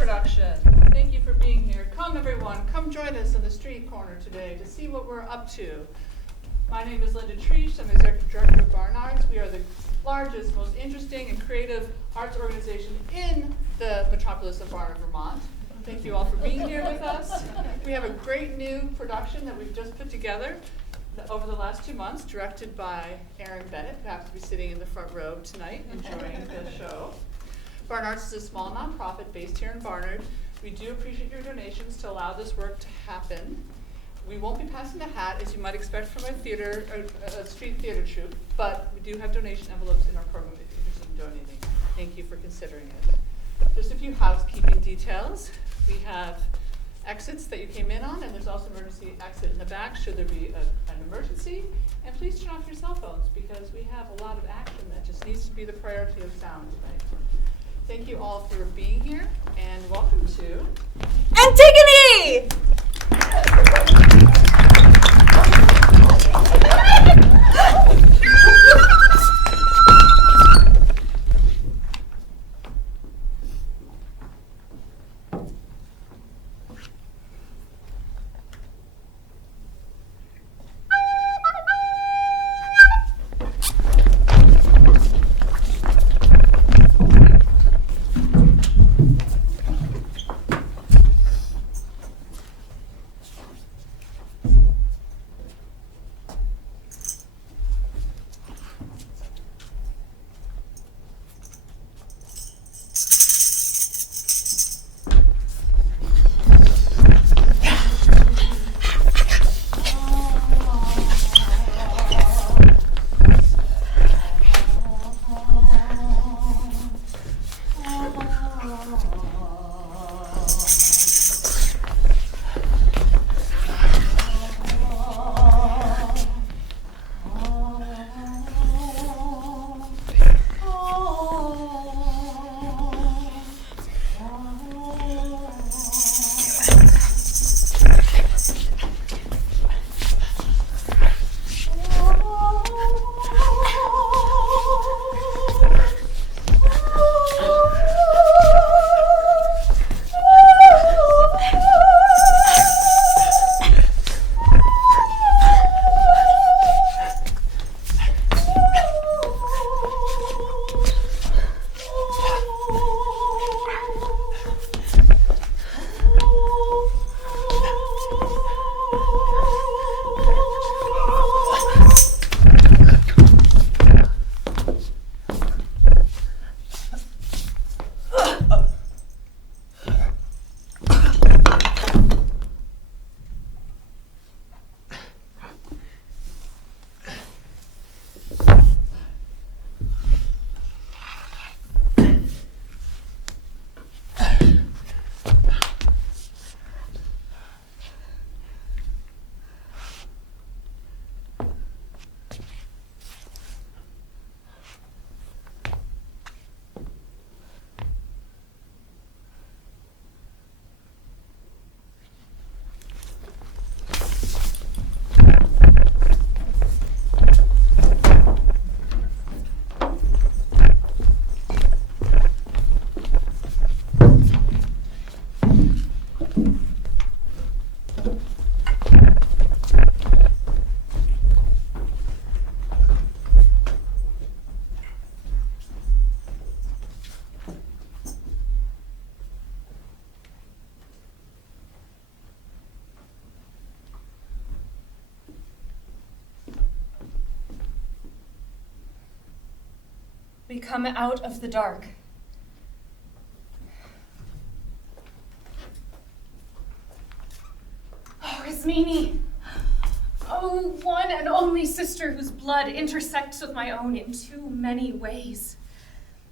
production. Thank you for being here. Come everyone, come join us in the street corner today to see what we're up to. My name is Linda Treesh. I'm Executive Director of BarnArts. We are the largest, most interesting and creative arts organization in the metropolis of Barnard, Vermont. Thank you all for being here with us. We have a great new production that we've just put together over the last 2 months, directed by Erin Bennett, who happens to be sitting in the front row tonight enjoying the show. BarnArts is a small nonprofit based here in Barnard. We do appreciate your donations to allow this work to happen. We won't be passing the hat, as you might expect from a street theater troupe, but we do have donation envelopes in our program if you're interested in donating. Thank you for considering it. Just a few housekeeping details. We have exits that you came in on, and there's also emergency exit in the back should there be an emergency. And please turn off your cell phones because we have a lot of action that just needs to be the priority of sound tonight. Thank you all for being here, and welcome to Antigone! We come out of the dark. Oh, Ismene! Oh, one and only sister whose blood intersects with my own in too many ways.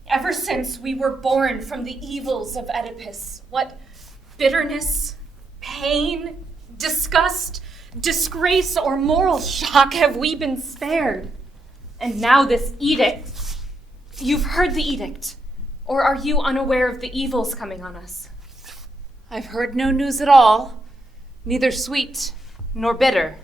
Ever since we were born from the evils of Oedipus, what bitterness, pain, disgust, disgrace, or moral shock have we been spared? And now this edict. You've heard the edict, or are you unaware of the evils coming on us? I've heard no news at all, neither sweet nor bitter.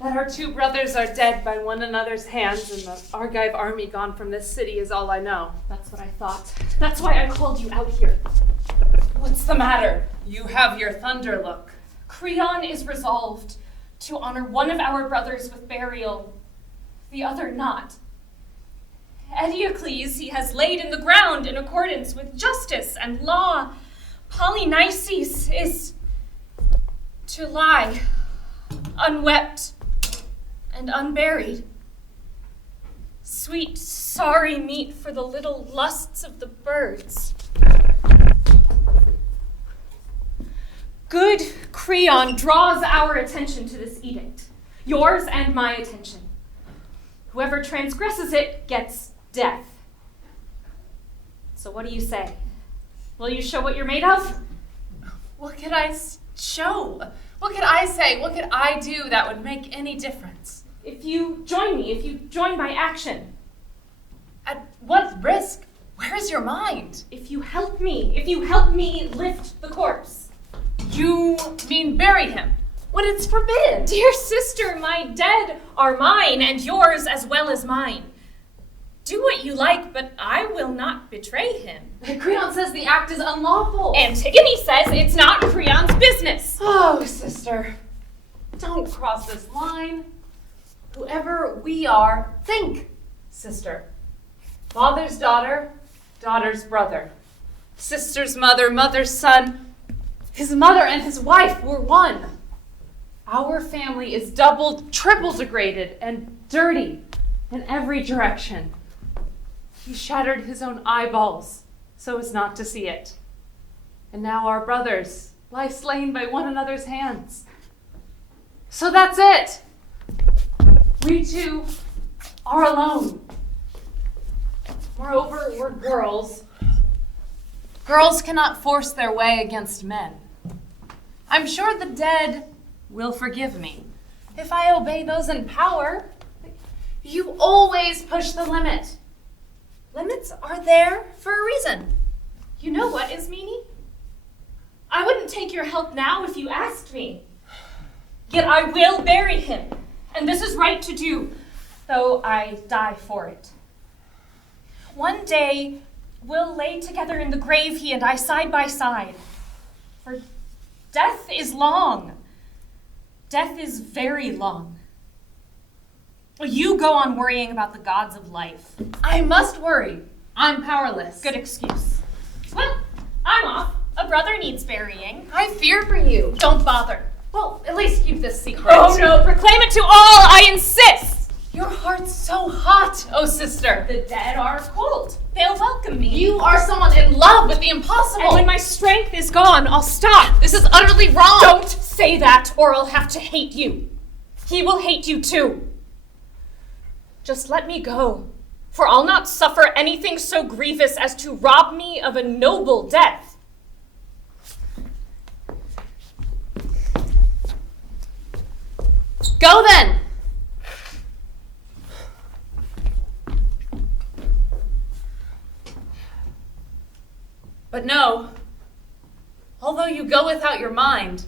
That our two brothers are dead by one another's hands and the Argive army gone from this city is all I know. That's what I thought. That's why I called you out here. What's the matter? You have your thunder look. Kreon is resolved to honor one of our brothers with burial, the other not. Ediocles he has laid in the ground in accordance with justice and law. Polynices is to lie, unwept and unburied. Sweet, sorry meat for the little lusts of the birds. Good Kreon draws our attention to this edict, yours and my attention. Whoever transgresses it gets death. So what do you say? Will you show what you're made of? What could I show? What could I say? What could I do that would make any difference? If you join me, if you join my action. At what risk? Where is your mind? If you help me lift the corpse. You mean bury him? When it's forbidden. Dear sister, my dead are mine, and yours as well as mine. Do what you like, but I will not betray him. Kreon says the act is unlawful. Antigone says it's not Kreon's business. Oh, sister, don't cross this line. Whoever we are, think, sister. Father's daughter, daughter's brother. Sister's mother, mother's son. His mother and his wife were one. Our family is double, triple degraded and dirty in every direction. He shattered his own eyeballs so as not to see it. And now our brothers lie slain by one another's hands. So that's it. We two are alone. Moreover, we're girls. Girls cannot force their way against men. I'm sure the dead will forgive me if I obey those in power. You always push the limit. Limits are there for a reason. You know what, Ismini? I wouldn't take your help now if you asked me. Yet I will bury him, and this is right to do, though I die for it. One day, we'll lay together in the grave, he and I, side by side. For death is long. Death is very long. You go on worrying about the gods of life. I must worry. I'm powerless. Good excuse. Well, I'm off. A brother needs burying. I fear for you. Don't bother. Well, at least keep this secret. Oh no, proclaim it to all, I insist! Your heart's so hot, oh sister. The dead are cold. They'll welcome me. You are someone in love with the impossible. And when my strength is gone, I'll stop. This is utterly wrong. Don't say that, or I'll have to hate you. He will hate you too. Just let me go, for I'll not suffer anything so grievous as to rob me of a noble death. Go then. But no, although you go without your mind,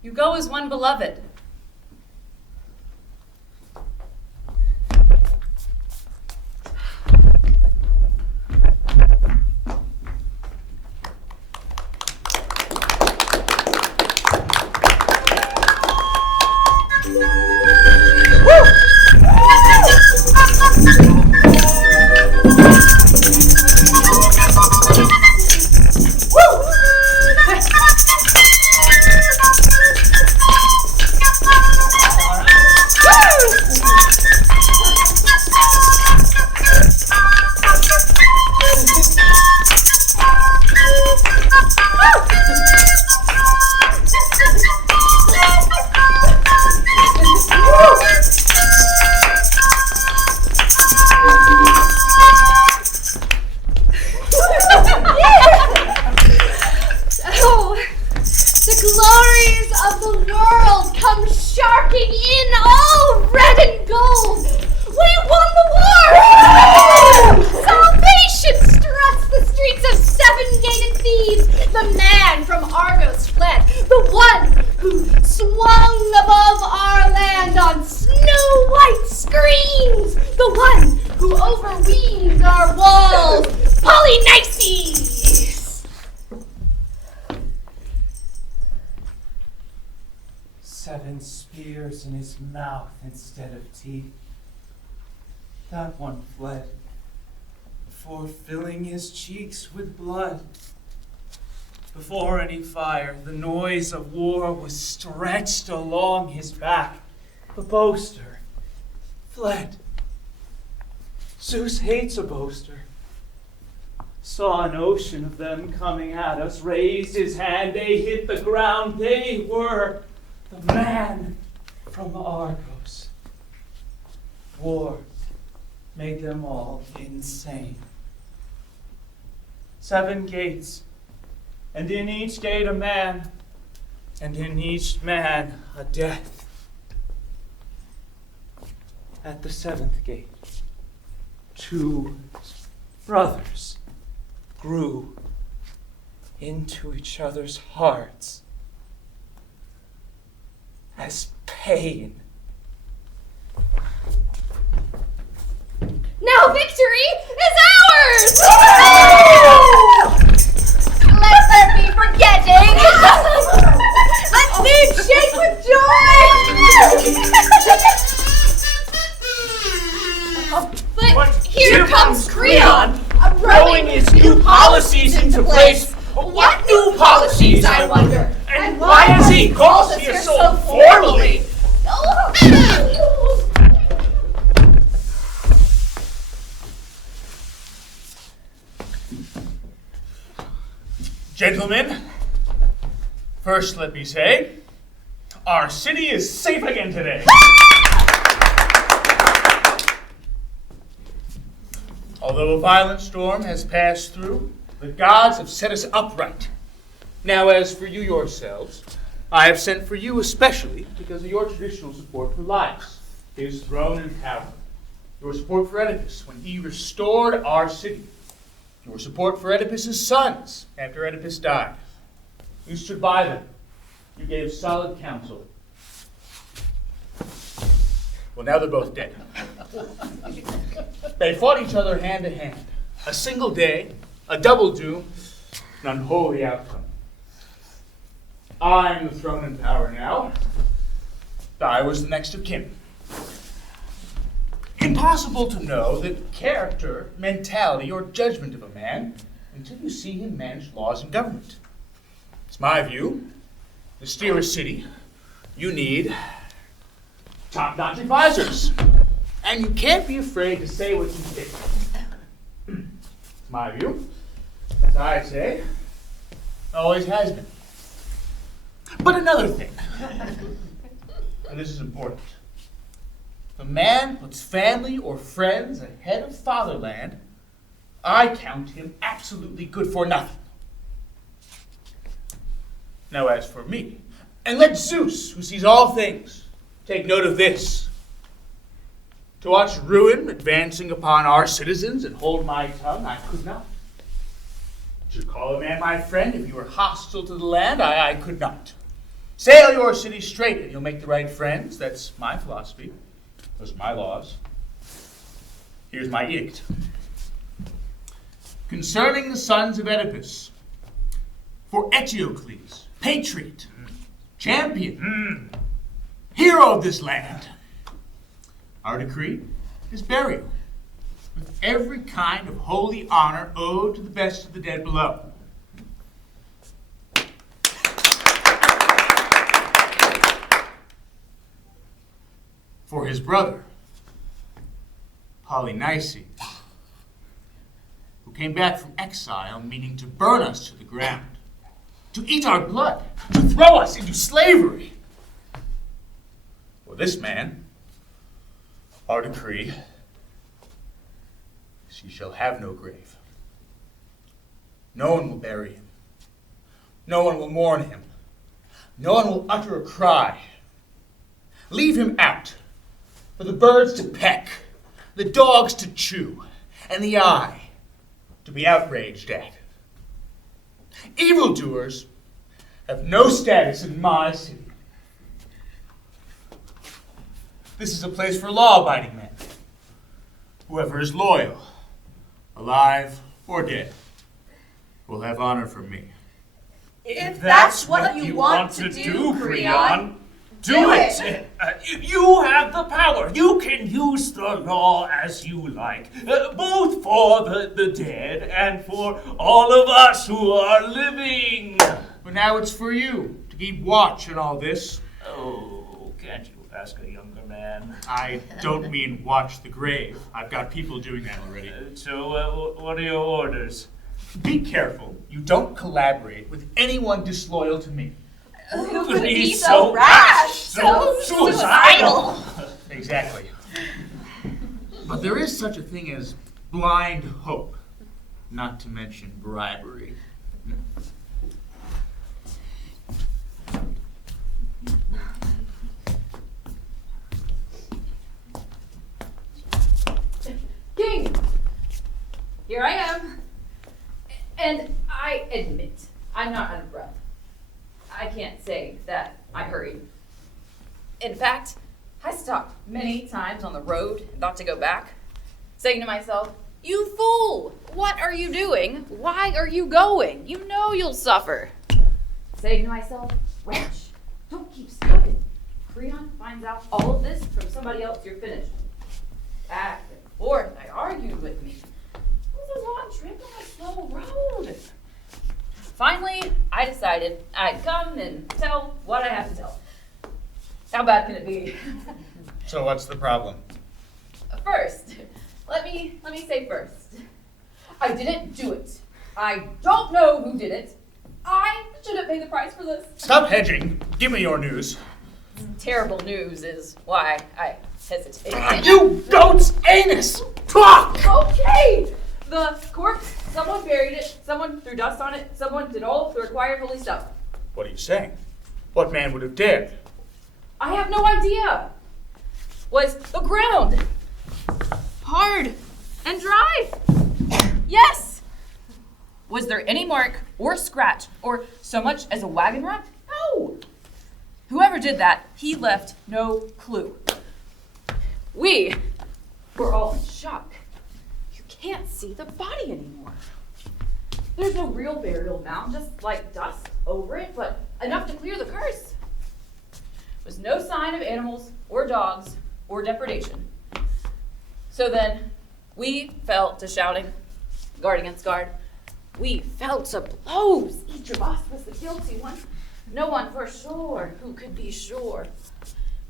you go as one beloved. fingers in his mouth instead of teeth. That one fled before filling his cheeks with blood. Before any fire, the noise of war was stretched along his back. The boaster fled. Zeus hates a boaster. Saw an ocean of them coming at us, raised his hand, they hit the ground, they were the man from Argos. War made them all insane. 7 gates, and in each gate a man, and in each man a death. At the 7th gate, 2 brothers grew into each other's hearts as pain. Now victory is ours! Let there be forgetting! Let me shake with joy! But here comes Kreon! Throwing his new policies into place. What new policies, I wonder? And why has he called here so formally? Gentlemen, first let me say, our city is safe again today. Although a violent storm has passed through, the gods have set us upright. Now, as for you yourselves, I have sent for you especially because of your traditional support for Laius, his throne and power, your support for Oedipus when he restored our city, your support for Oedipus's sons after Oedipus died. You stood by them. You gave solid counsel. Well, now they're both dead. They fought each other hand to hand. A single day, a double doom, an unholy outcome. I'm the throne and power now. I was the next of kin. Impossible to know the character, mentality, or judgment of a man until you see him manage laws and government. It's my view. To steer a city, you need top-notch advisors. And you can't be afraid to say what you think. It's my view. As I say, always has been. But another thing, and this is important. If a man puts family or friends ahead of fatherland, I count him absolutely good for nothing. Now as for me, and let Zeus, who sees all things, take note of this. To watch ruin advancing upon our citizens and hold my tongue, I could not. To call a man my friend if you were hostile to the land, I could not. Sail your city straight and you'll make the right friends. That's my philosophy. Those are my laws. Here's my edict. Concerning the sons of Oedipus, for Eteocles, patriot, champion, hero of this land, our decree is burial, with every kind of holy honor owed to the best of the dead below. For his brother, Polynices, who came back from exile meaning to burn us to the ground, to eat our blood, to throw us into slavery. For this man, our decree is he shall have no grave. No one will bury him. No one will mourn him. No one will utter a cry. Leave him out for the birds to peck, the dogs to chew, and the eye to be outraged at. Evildoers have no status in my city. This is a place for law-abiding men. Whoever is loyal, alive or dead, will have honor from me. If that's what you want to do, Kreon, Do it! You have the power. You can use the law as you like, both for the dead and for all of us who are living. But now it's for you to keep watch on all this. Oh, can't you ask a younger man? I don't mean watch the grave. I've got people doing that already. So, what are your orders? Be careful you don't collaborate with anyone disloyal to me. Who could be so rash, so suicidal? Exactly. But there is such a thing as blind hope, not to mention bribery. King, here I am. And I admit, I'm not out of breath. I can't say that I hurried. In fact, I stopped many times on the road and thought to go back, saying to myself, "You fool! What are you doing? Why are you going? You know you'll suffer." Saying to myself, "Wretch, don't keep stopping. Kreon finds out all of this from somebody else, you're finished." Back and forth, I argued with me. It was a long trip on a slow road. Finally, I decided I'd come and tell what I have to tell. How bad can it be? So what's the problem? First, let me say first, I didn't do it. I don't know who did it. I shouldn't pay the price for this. Stop hedging. Give me your news. Terrible news is why I hesitate. You goat's anus! Talk! Okay! The corpse, someone buried it, someone threw dust on it, someone did all the required holy stuff. What are you saying? What man would have dared? I have no idea. Was the ground hard and dry? Yes. Was there any mark or scratch or so much as a wagon rut? No. Whoever did that, he left no clue. We were all in shock. You can't see the body anymore. There's no real burial mound, just like dust over it, but enough to clear the curse. There was no sign of animals or dogs or depredation. So then we fell to shouting, guard against guard. We fell to blows. Each of us was the guilty one. No one for sure who could be sure.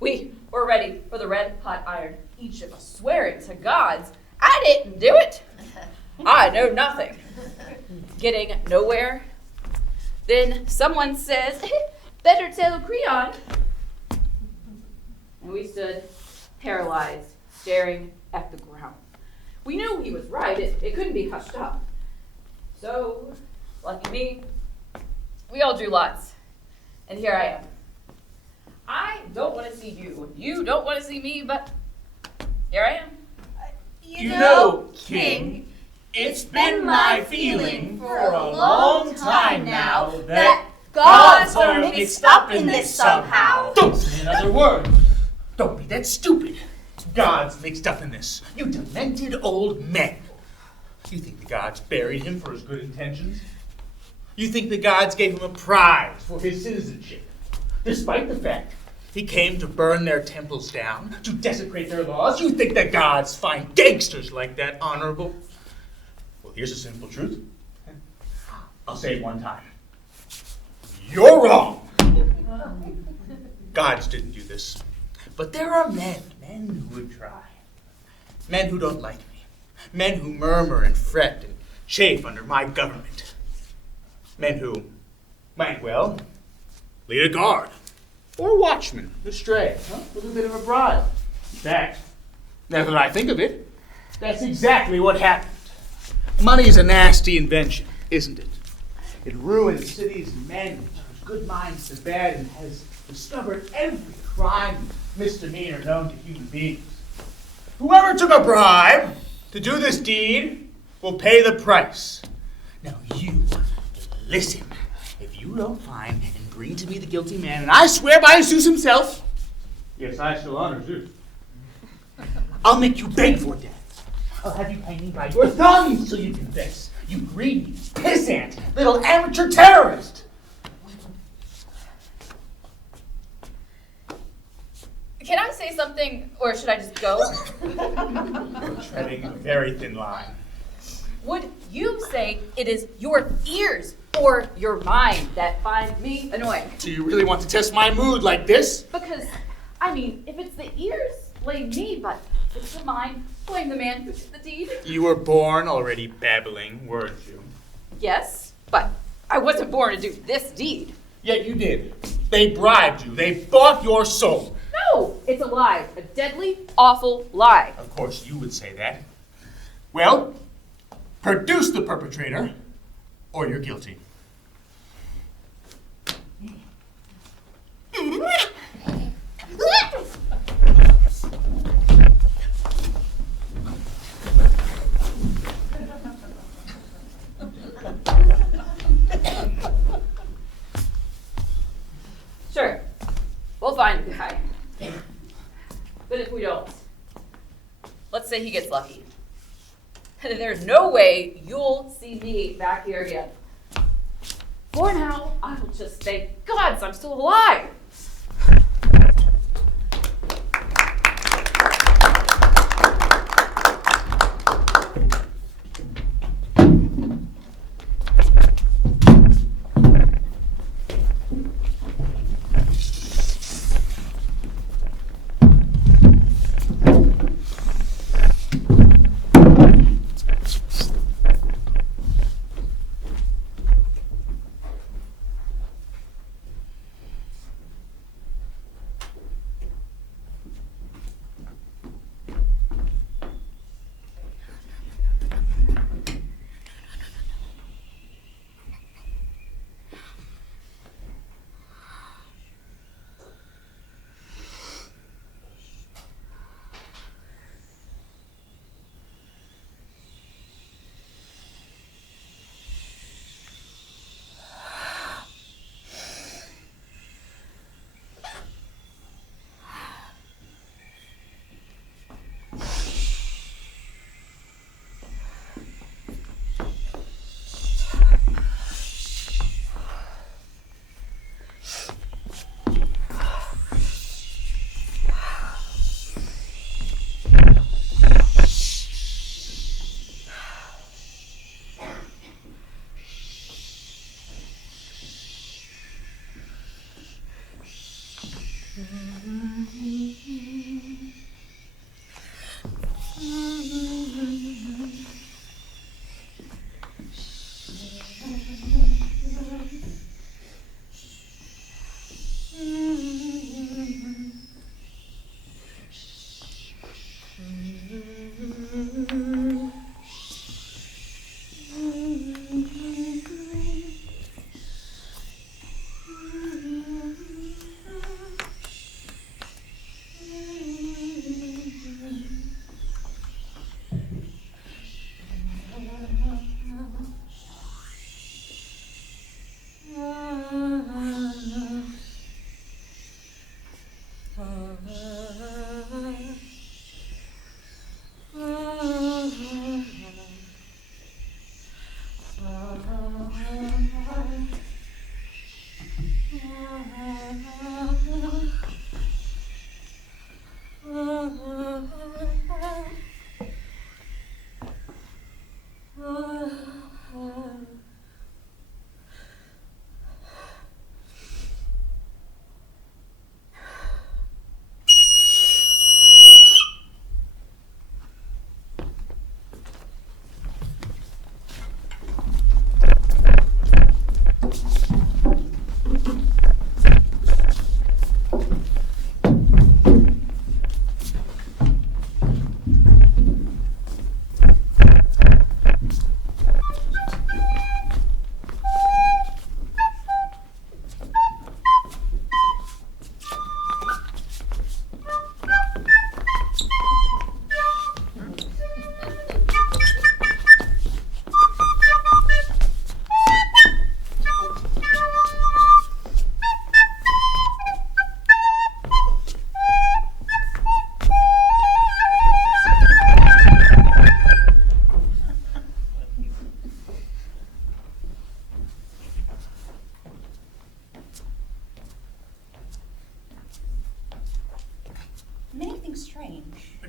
We were ready for the red hot iron, each of us swearing to gods, I didn't do it. I know nothing. Getting nowhere. Then someone says, better tell Kreon. And we stood paralyzed, staring at the ground. We knew he was right. It couldn't be hushed up. So, lucky me, we all drew lots. And here I am. I don't want to see you. You don't want to see me, but here I am. You know, King, it's been my feeling for a long time now that gods are mixed up in this somehow. Don't say another word. Don't be that stupid. Gods mixed up in this. You demented old men. You think the gods buried him for his good intentions? You think the gods gave him a prize for his citizenship, despite the fact he came to burn their temples down, to desecrate their laws? You think the gods find gangsters like that honorable? Well, here's a simple truth. I'll say it one time. You're wrong. Gods didn't do this. But there are men who would try. Men who don't like me. Men who murmur and fret and chafe under my government. Men who might well lead a guard or a watchman astray, with a bit of a bribe. In fact, now that I think of it, that's exactly what happened. Money's a nasty invention, isn't it? It ruins cities and men, turns good minds to bad, and has discovered every crime and misdemeanor known to human beings. Whoever took a bribe to do this deed will pay the price. Now you, listen. If you don't find and bring to me the guilty man, and I swear by Zeus himself, yes, I still honor Zeus, I'll make you beg for death. I'll have you hanging by your thumbs till you confess. You greedy, pissant, little amateur terrorist. Can I say something, or should I just go? You're treading a very thin line. Would you say it is your ears or your mind that find me annoying? Do you really want to test my mood like this? Because, I mean, if it's the ears, blame me, but if it's the mind, blame the man who did the deed. You were born already babbling, weren't you? Yes, but I wasn't born to do this deed. Yet you did. They bribed you. They bought your soul. No, it's a lie. A deadly, awful lie. Of course, you would say that. Well, produce the perpetrator, or you're guilty. Sure, we'll find the guy. But if we don't, let's say he gets lucky. And there's no way you'll see me back here again. For now, I will just thank gods I'm still alive.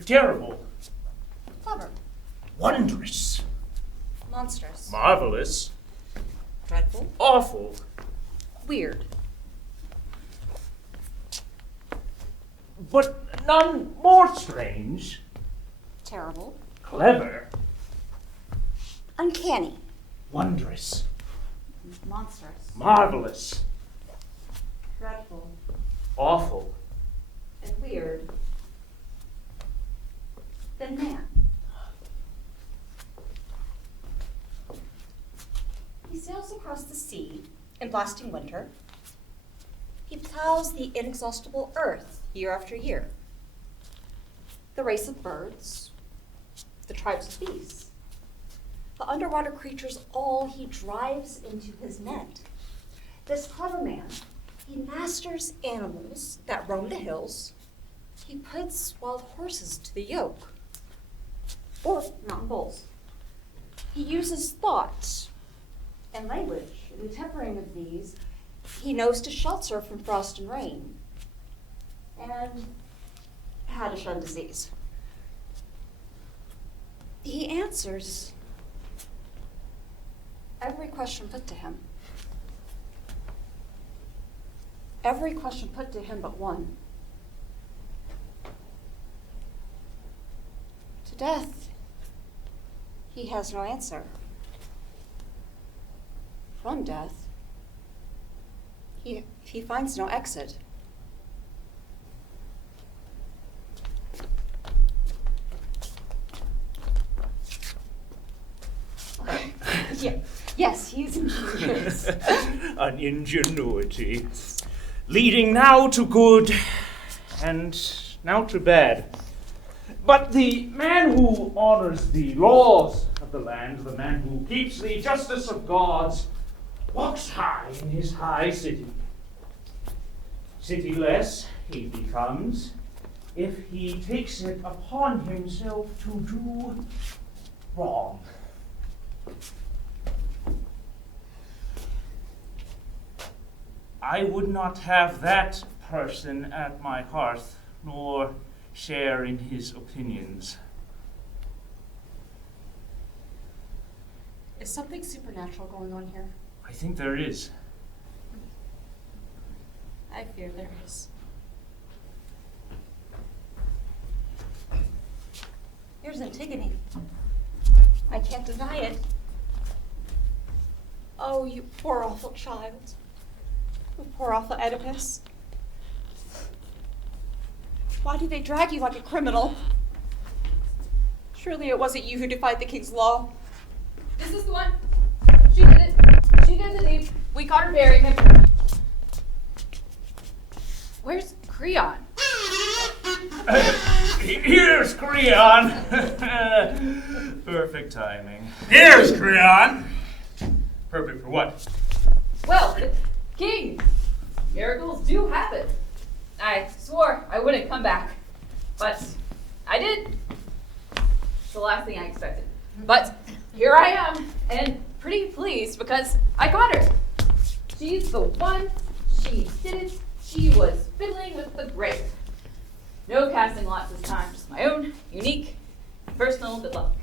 Terrible. Clever. Wondrous. Monstrous. Marvelous. Dreadful. Awful. Weird. But none more strange. Terrible. Clever. Uncanny. Wondrous. Monstrous. Marvelous. Dreadful. Awful. And weird. Than man. He sails across the sea in blasting winter. He plows the inexhaustible earth year after year. The race of birds, the tribes of beasts, the underwater creatures, all he drives into his net. This clever man, he masters animals that roam the hills. He puts wild horses to the yoke, or mountain bulls. He uses thought and language in the tempering of these. He knows to shelter from frost and rain, and how to shun disease. He answers every question put to him. Every question put to him but one. To death, he has no answer. From death, he finds no exit. Yes, he's ingenious. An ingenuity. Leading now to good and now to bad. But the man who honors the laws of the land, the man who keeps the justice of gods, walks high in his high city. Cityless he becomes if he takes it upon himself to do wrong. I would not have that person at my hearth, nor share in his opinions. Is something supernatural going on here? I think there is. I fear there is. Here's Antigone. I can't deny it. Oh, you poor awful child. You poor awful Oedipus. Why do they drag you like a criminal? Surely it wasn't you who defied the king's law. This is the one. She did it. She did the deed. We caught her burying him. Where's Kreon? Here's Kreon. Perfect timing. Here's Kreon. Perfect for what? Well, King, miracles do happen. I swore I wouldn't come back, but I did. It's the last thing I expected. But here I am, and pretty pleased because I got her. She's the one. She did it. She was fiddling with the grave. No casting lots this time, just my own unique personal good luck.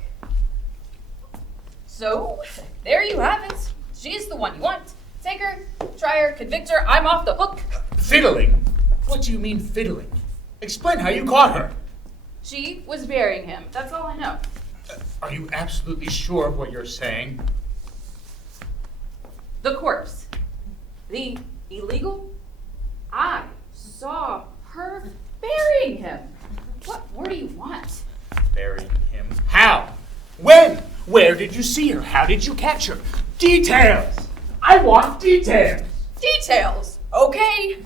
So, there you have it. She's the one you want. Take her, try her, convict her. I'm off the hook. Fiddling? What do you mean fiddling? Explain how you caught her. She was burying him. That's all I know. Are you absolutely sure of what you're saying? The corpse. The illegal? I saw her burying him. What more do you want? Burying him? How? When? Where did you see her? How did you catch her? Details! I want details! Details. Okay.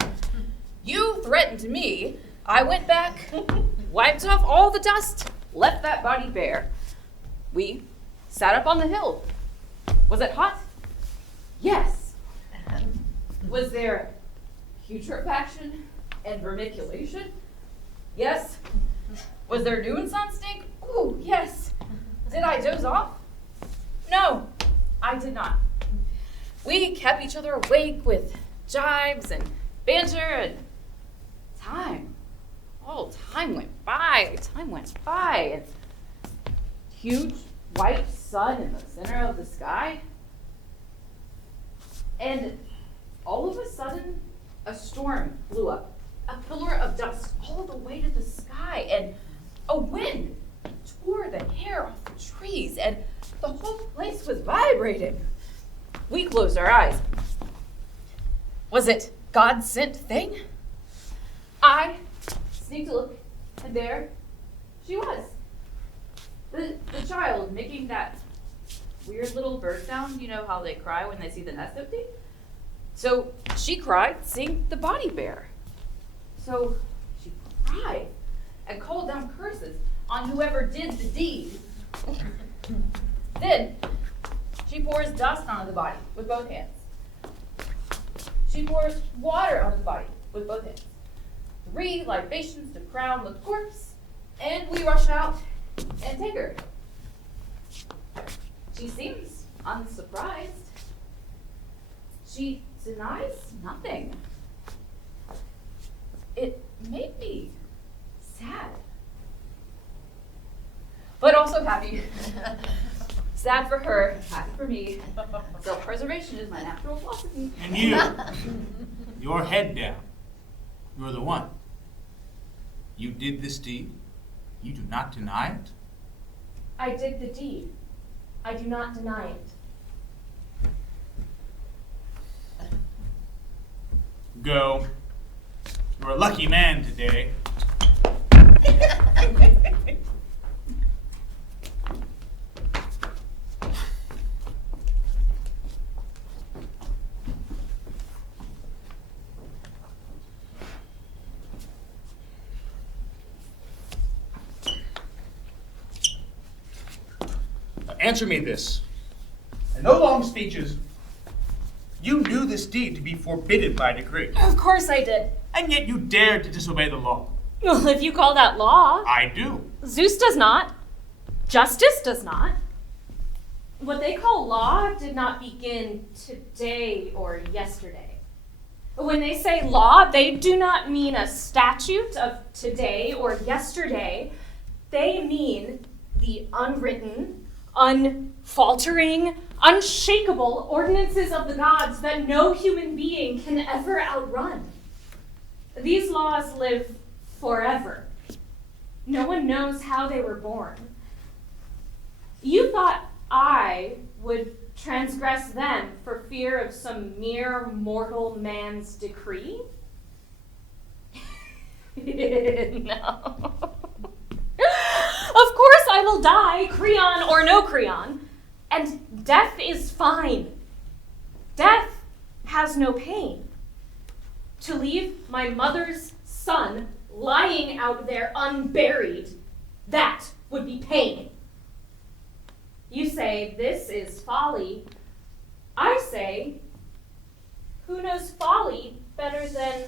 You threatened me. I went back, wiped off all the dust, left that body bare. We sat up on the hill. Was it hot? Yes. Was there putrefaction and vermiculation? Yes. Was there Nuanson stink? Ooh, yes. Did I doze off? No, I did not. We kept each other awake with jibes and banter and time. Oh, time went by, and huge white sun in the center of the sky. And all of a sudden, a storm blew up, a pillar of dust all the way to the sky, and a wind tore the hair off the trees, and the whole place was vibrating. We closed our eyes. Was it God's sent thing? I sneaked a look, and there she was. The child making that weird little bird sound. You know how they cry when they see the nest empty? So she cried, seeing the body bare. So she cried and called down curses on whoever did the deed. Then she pours dust onto the body with both hands. She pours water onto the body with both hands. 3 libations to crown the corpse, and we rush out and take her. She seems unsurprised. She denies nothing. It made me sad, but also happy. Sad for her, happy for me. Self-preservation is my natural philosophy. And you, your head down. You're the one. You did this deed. You do not deny it. I did the deed. I do not deny it. Go. You're a lucky man today. Answer me this, and no long speeches. You knew this deed to be forbidden by decree, Of course I did. and yet you dared to disobey the law. Well, if you call that law. I do. Zeus does not. Justice does not. What they call law did not begin today or yesterday. When they say law, they do not mean a statute of today or yesterday. They mean the unwritten, unfaltering, unshakable ordinances of the gods that no human being can ever outrun. These laws live forever. No one knows how they were born. You thought I would transgress them for fear of some mere mortal man's decree? No. Of course I will die, Kreon or no Kreon, and death is fine. Death has no pain. To leave my mother's son lying out there unburied, that would be pain. You say this is folly. I say, who knows folly better than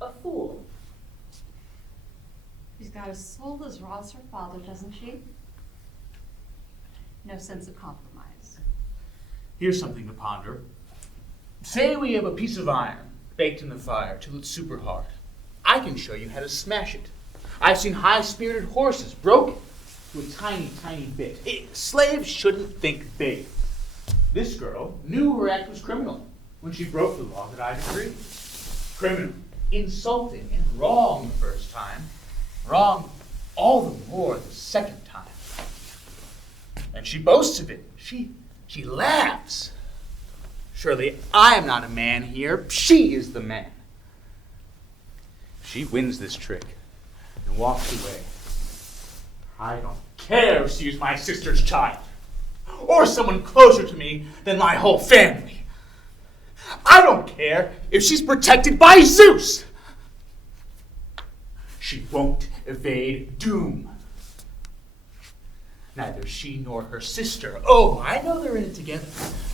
a fool? She's got a soul as raw as her father, doesn't she? No sense of compromise. Here's something to ponder. Say we have a piece of iron baked in the fire till it's super hard. I can show you how to smash it. I've seen high-spirited horses broken to a tiny, tiny bit. Slaves shouldn't think big. This girl knew her act was criminal when she broke the law that I decreed. Criminal, insulting, and wrong the first time. Wrong all the more the second time. And she boasts of it. She laughs. Surely I am not a man here. She is the man. She wins this trick and walks away. I don't care if she is my sister's child or someone closer to me than my whole family. I don't care if she's protected by Zeus. She won't evade doom. Neither she nor her sister. Oh, I know they're in it together.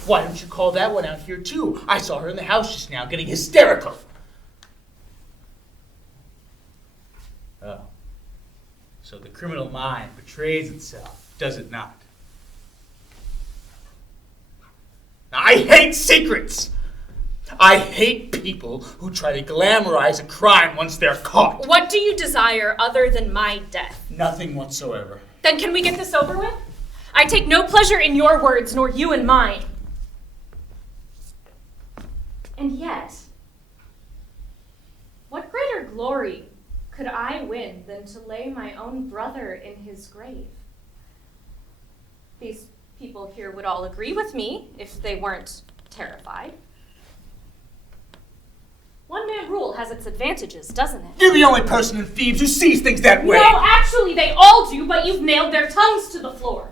Why don't you call that one out here too? I saw her in the house just now getting hysterical. Oh, so the criminal mind betrays itself, does it not? I hate secrets. I hate people who try to glamorize a crime once they're caught. What do you desire other than my death? Nothing whatsoever. Then can we get this over with? I take no pleasure in your words, nor you in mine. And yet, what greater glory could I win than to lay my own brother in his grave? These people here would all agree with me if they weren't terrified. One-man rule has its advantages, doesn't it? You're the only person in Thebes who sees things that way. No, actually, they all do, but you've nailed their tongues to the floor.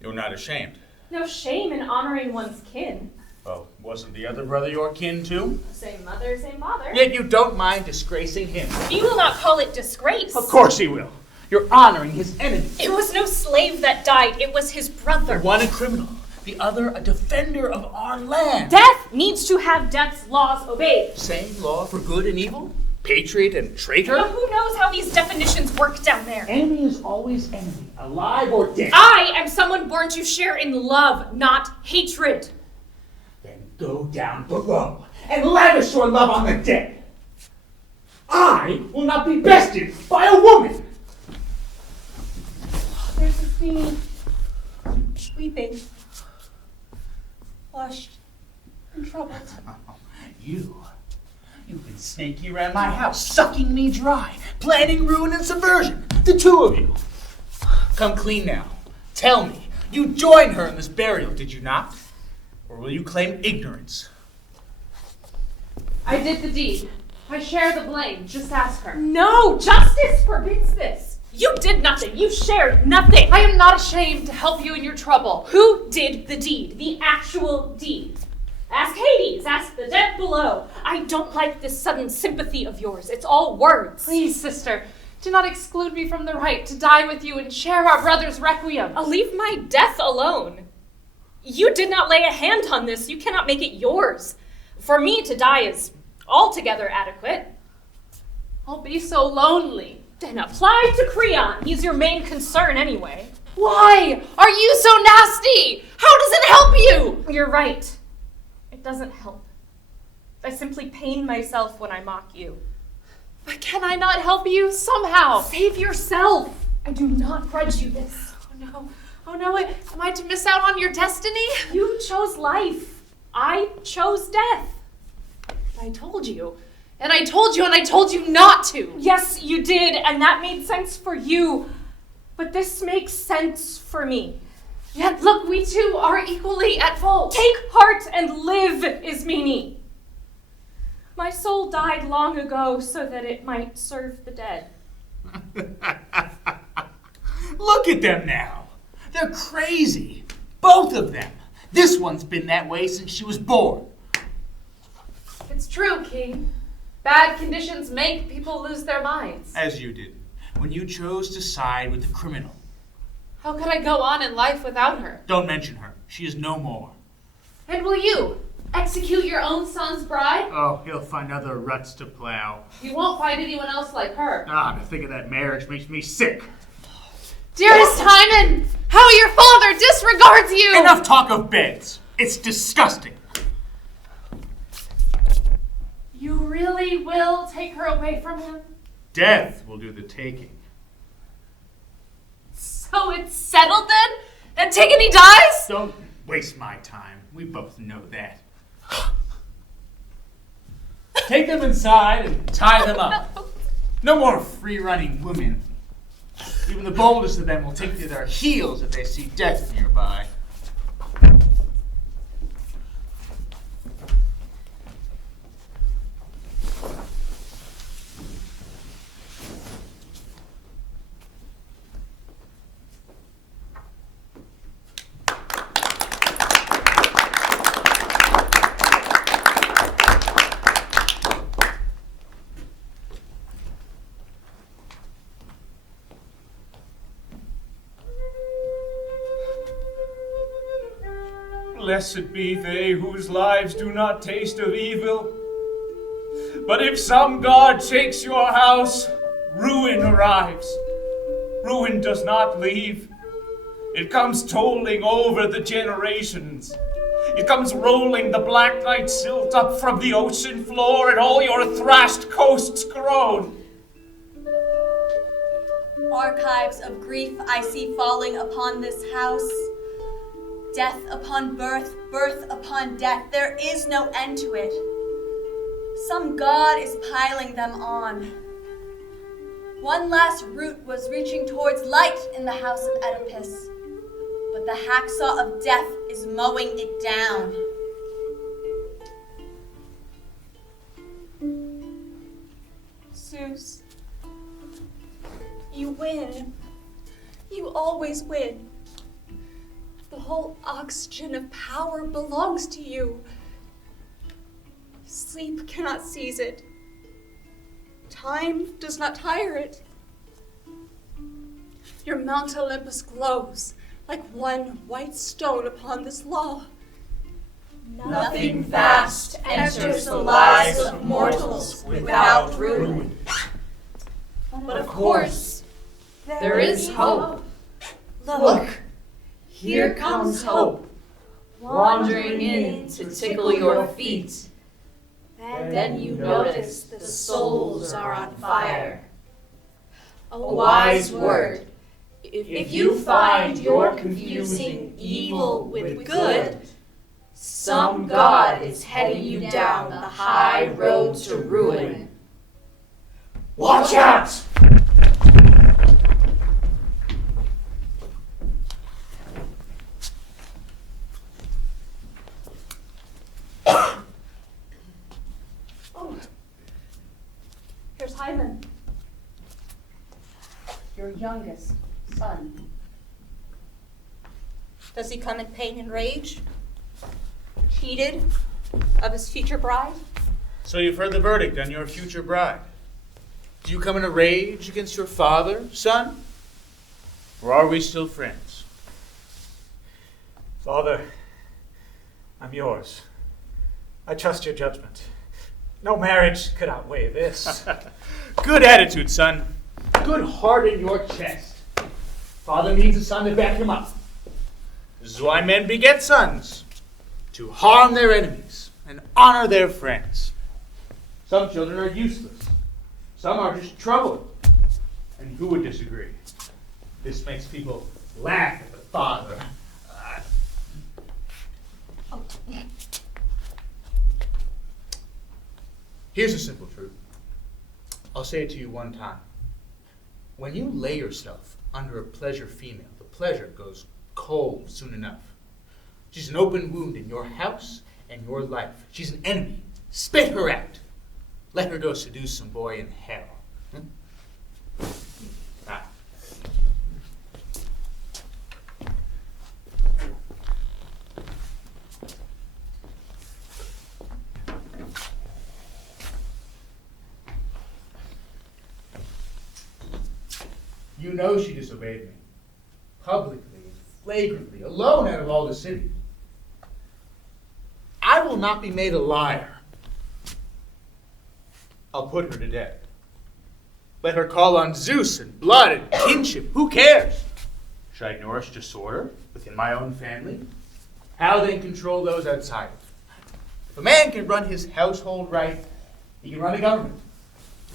You're not ashamed. No shame in honoring one's kin. Well, wasn't the other brother your kin too? Same mother, same father. Yet you don't mind disgracing him. You will not call it disgrace. Of course he will. You're honoring his enemy. It was no slave that died, it was his brother. One a criminal, the other a defender of our land. Death needs to have death's laws obeyed. Same law for good and evil? Patriot and traitor? But who knows how these definitions work down there? Enemy is always enemy, alive or dead. I am someone born to share in love, not hatred. Then go down below and lavish your love on the dead. I will not be bested by a woman. There's this me, weeping, flushed, and troubled. You've been snaky around my house, sucking me dry, planning ruin and subversion. The two of you. Come clean now. Tell me, you joined her in this burial, did you not? Or will you claim ignorance? I did the deed. I share the blame. Just ask her. No, justice forbids this. You did nothing. You shared nothing. I am not ashamed to help you in your trouble. Who did the deed? The actual deed? Ask Hades. Ask the dead below. I don't like this sudden sympathy of yours. It's all words. Please, sister, do not exclude me from the right to die with you and share our brother's requiem. I'll leave my death alone. You did not lay a hand on this. You cannot make it yours. For me to die is altogether adequate. I'll be so lonely. Then apply to Kreon. He's your main concern anyway. Why are you so nasty? How does it help you? You're right. It doesn't help. I simply pain myself when I mock you. But can I not help you somehow? Save yourself. I do not grudge you this. Oh no, am I to miss out on your destiny? You chose life. I chose death. I told you. And I told you, and I told you not to. Yes, you did, and that made sense for you. But this makes sense for me. Yet look, we two are equally at fault. Take heart and live, Ismini. My soul died long ago so that it might serve the dead. Look at them now. They're crazy. Both of them. This one's been that way since she was born. It's true, King. Bad conditions make people lose their minds. As you did, when you chose to side with the criminal. How could I go on in life without her? Don't mention her. She is no more. And will you execute your own son's bride? Oh, he'll find other ruts to plow. You won't find anyone else like her. To think of that marriage makes me sick. Dearest Hymen, how your father disregards you! Enough talk of beds. It's disgusting. You really will take her away from him? Death will do the taking. So it's settled then? Antigone dies? Don't waste my time. We both know that. Take them inside and tie them up. No more free-running women. Even the boldest of them will take to their heels if they see death nearby. Blessed be they whose lives do not taste of evil. But if some god shakes your house, ruin arrives. Ruin does not leave. It comes tolling over the generations. It comes rolling the black night silt up from the ocean floor, and all your thrashed coasts groan. Archives of grief I see falling upon this house. Death upon birth, birth upon death. There is no end to it. Some god is piling them on. One last root was reaching towards light in the house of Oedipus, but the hacksaw of death is mowing it down. Zeus, you win. You always win. The whole oxygen of power belongs to you. Sleep cannot seize it. Time does not tire it. Your Mount Olympus glows like one white stone upon this law. Nothing vast enters the lives of mortals without ruin. But of course, There is hope. Look, Here comes hope, wandering in to tickle your feet. Then you notice the souls are on fire. A wise word. If you find you're confusing evil with good, some god is heading you down the high road to ruin. Watch out! here's Hammond, your youngest son. Does he come in pain and rage? Cheated of his future bride? So you've heard the verdict on your future bride. Do you come in a rage against your father, son? Or are we still friends? Father, I'm yours. I trust your judgment. No marriage could outweigh this. Good attitude, son. Good heart in your chest. Father needs a son to back him up. This is why men beget sons, to harm their enemies and honor their friends. Some children are useless. Some are just trouble. And who would disagree? This makes people laugh at the father. Here's a simple truth. I'll say it to you one time. When you lay yourself under a pleasure female, the pleasure goes cold soon enough. She's an open wound in your house and your life. She's an enemy. Spit her out. Let her go seduce some boy in hell. Ah. You know she disobeyed me. Publicly, flagrantly, alone out of all the city. I will not be made a liar. I'll put her to death. Let her call on Zeus and blood and kinship. Who cares? Should I nourish disorder within my own family? How then control those outside? If a man can run his household right, he can run a government.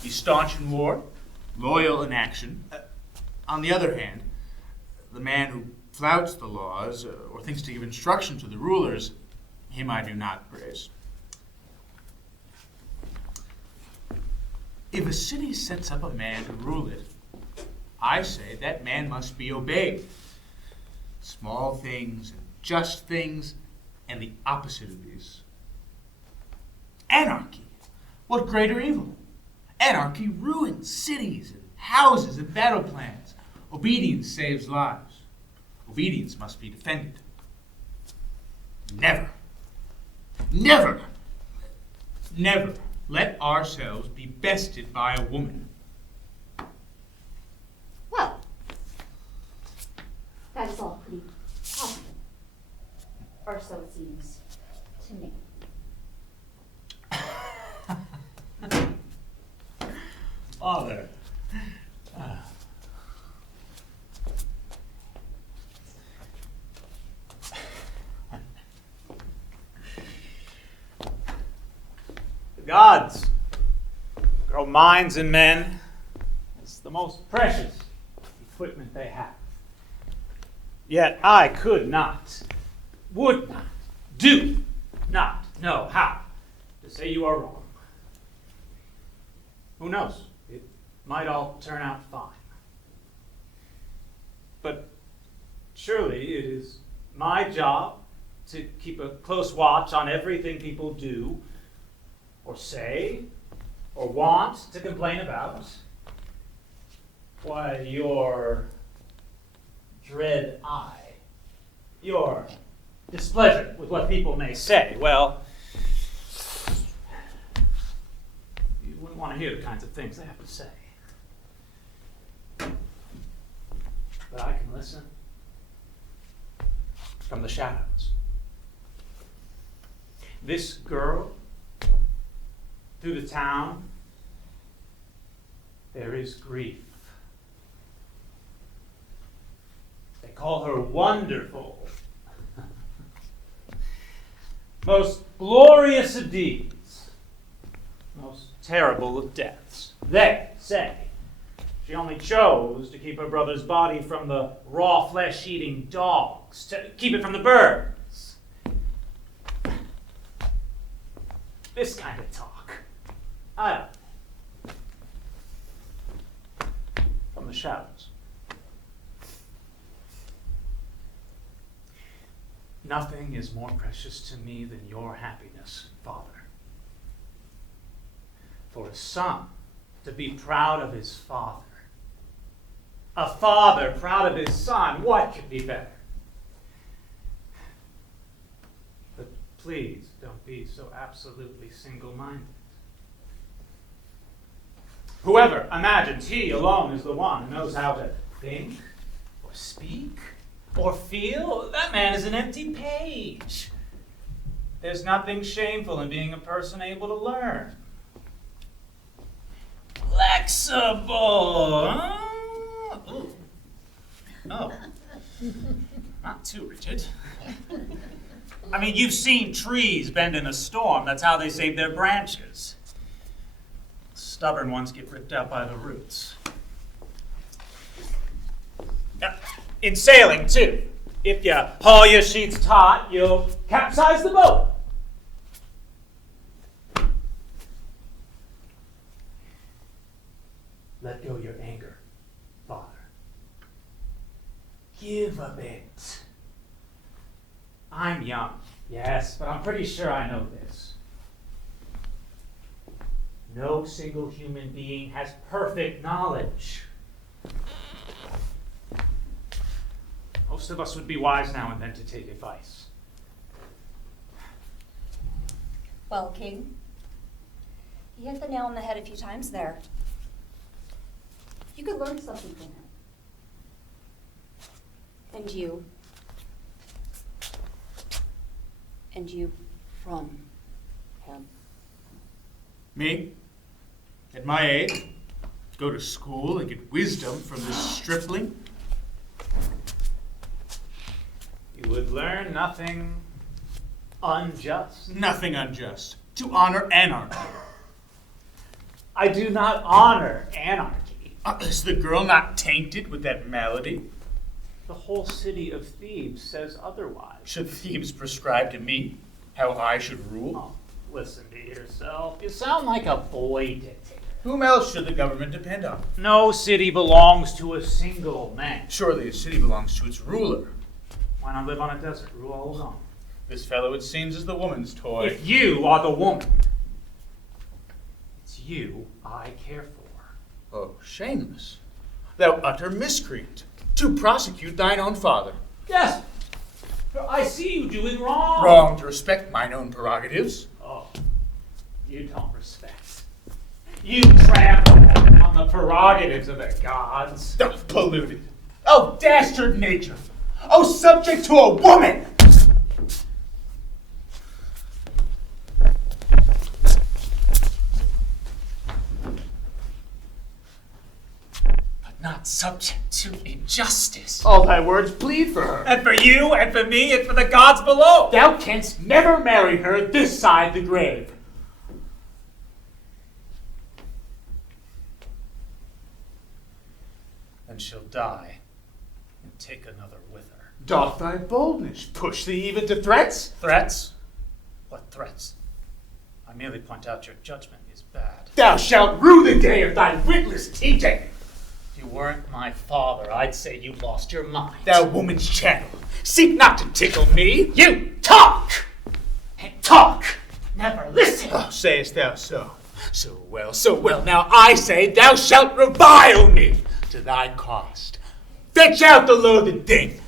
He's staunch in war, loyal in action. On the other hand, the man who flouts the laws or thinks to give instruction to the rulers, him I do not praise. If a city sets up a man to rule it, I say that man must be obeyed. Small things and just things and the opposite of these. Anarchy. What greater evil? Anarchy ruins cities and houses and battle plans. Obedience saves lives. Obedience must be defended. Never, never, never let ourselves be bested by a woman. Well, that is all pretty possible. Or so it seems to me. Father. The gods grow minds in men. It's the most precious equipment they have. Yet I could not, would not, do not know how to say you are wrong. Who knows? It might all turn out fine. But surely it is my job to keep a close watch on everything people do, or say, or want to complain about. Why, your dread eye, your displeasure with what people may say, well, you wouldn't want to hear the kinds of things they have to say. But I can listen from the shadows. This girl, through the town, there is grief. They call her wonderful. Most glorious of deeds, most terrible of deaths. They say she only chose to keep her brother's body from the raw flesh-eating dogs, to keep it from the birds. This kind of talk. I don't know. From the shadows. Nothing is more precious to me than your happiness, Father. For a son to be proud of his father, a father proud of his son, what could be better? But please don't be so absolutely single-minded. Whoever imagines he alone is the one who knows how to think, or speak, or feel, that man is an empty page. There's nothing shameful in being a person able to learn. Flexible, huh? Ooh. Oh, not too rigid. I mean, you've seen trees bend in a storm. That's how they save their branches. Stubborn ones get ripped out by the roots. In sailing, too. If you haul your sheets taut, you'll capsize the boat. Let go your anger, Father. Give a bit. I'm young, yes, but I'm pretty sure I know this. No single human being has perfect knowledge. Most of us would be wise now and then to take advice. Well, King, he hit the nail on the head a few times there. You could learn something from him. And you. And you from him. Me? At my age? Go to school and get wisdom from this stripling? You would learn nothing unjust. Nothing unjust. To honor anarchy. I do not honor anarchy. Is the girl not tainted with that malady? The whole city of Thebes says otherwise. Should Thebes prescribe to me how I should rule? Oh, listen to yourself. You sound like a boy dictator. Whom else should the government depend on? No city belongs to a single man. Surely a city belongs to its ruler. Why not live on a desert, rule all alone? This fellow, it seems, is the woman's toy. If you are the woman, it's you I care for. Oh, shameless. Thou utter miscreant, to prosecute thine own father. Yes, for I see you doing wrong. Wrong to respect mine own prerogatives. Oh, you don't respect. You trample on the prerogatives of the gods. Oh, polluted. Oh, dastard nature. Oh, subject to a woman. Not subject to injustice. All thy words plead for her. And for you, and for me, and for the gods below. Thou canst never marry her this side the grave. then she'll die and take another with her. Doth thy boldness push thee even to threats? Threats? What threats? I merely point out your judgment is bad. Thou shalt rue the day of thy witless teaching. If you weren't my father, I'd say you lost your mind. Thou woman's chattel, seek not to tickle me. You talk! And talk! Never listen! Oh, sayest thou so? So well. Now I say thou shalt revile me to thy cost. Fetch out the loathed thing.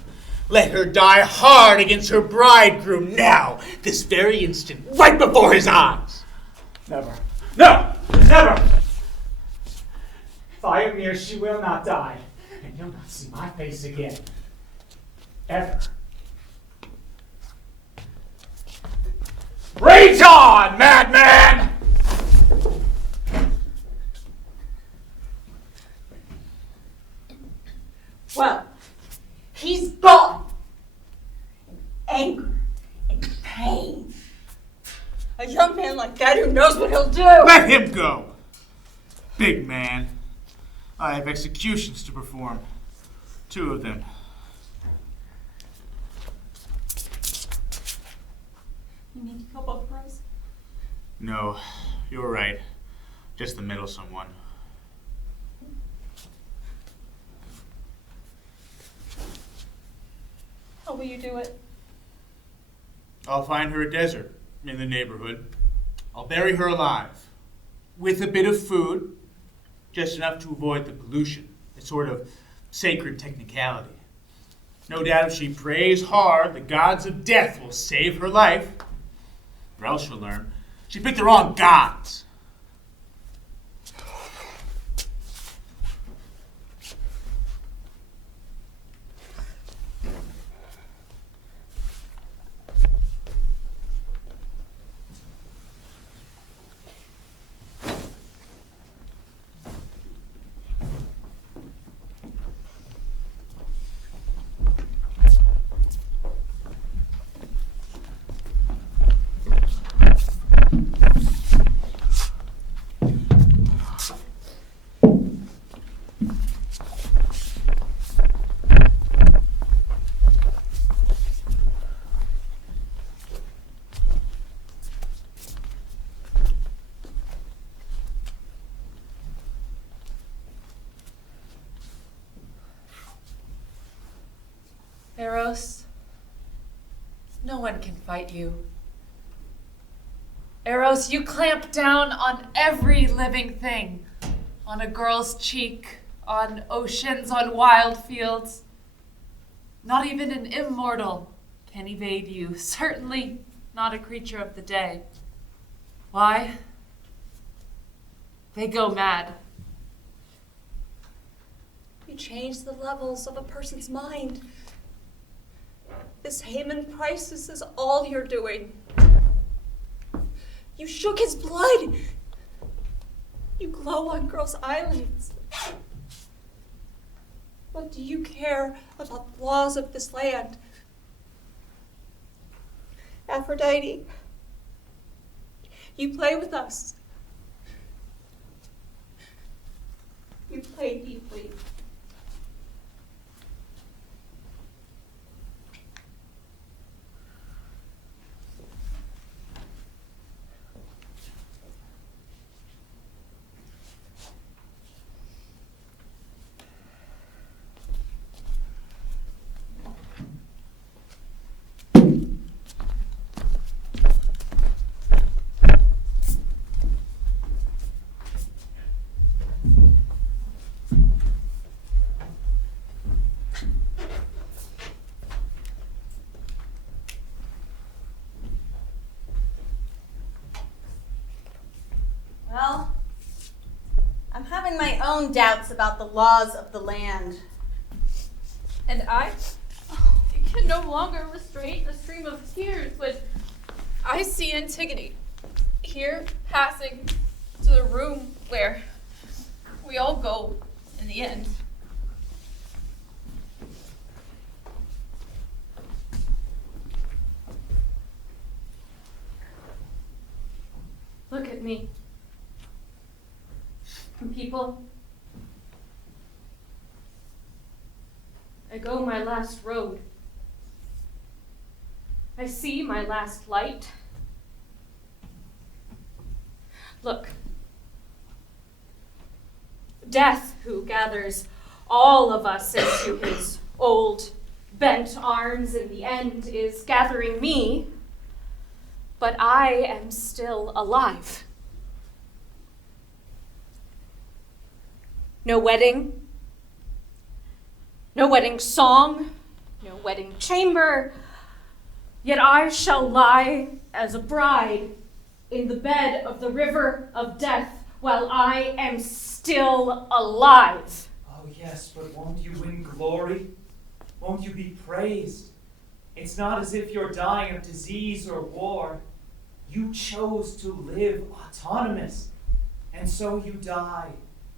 Let her die hard against her bridegroom now, this very instant, right before his eyes. Never. No! Never! Piepmeier, she will not die, and you'll not see my face again. Ever. Rage on, madman! Well, he's gone. In anger and pain. A young man like that who knows what he'll do. Let him go. Big man, I have executions to perform. 2 of them. You need to kill both bros? No, you're right. Just the middlesome one. How will you do it? I'll find her a desert in the neighborhood. I'll bury her alive. With a bit of food, just enough to avoid the pollution. A sort of sacred technicality. No doubt if she prays hard, the gods of death will save her life. Or else she'll learn she picked the wrong gods. Eros, no one can fight you. Eros, you clamp down on every living thing. On a girl's cheek, on oceans, on wild fields. Not even an immortal can evade you. Certainly not a creature of the day. Why? They go mad. You change the levels of a person's mind. This Hammond crisis is all you're doing. You shook his blood. You glow on girls' eyelids. What do you care about the laws of this land? Aphrodite, you play with us. You play deeply. Well, I'm having my own doubts about the laws of the land. And I can no longer restrain a stream of tears when I see Antigone here passing to the room where we all go in the end. Look at me. People, I go my last road. I see my last light. Look. Death, who gathers all of us into his old, bent arms in the end, is gathering me, but I am still alive. No wedding, no wedding song, no wedding chamber, yet I shall lie as a bride in the bed of the river of death while I am still alive. Oh yes, but won't you win glory? Won't you be praised? It's not as if you're dying of disease or war. You chose to live autonomous, and so you die,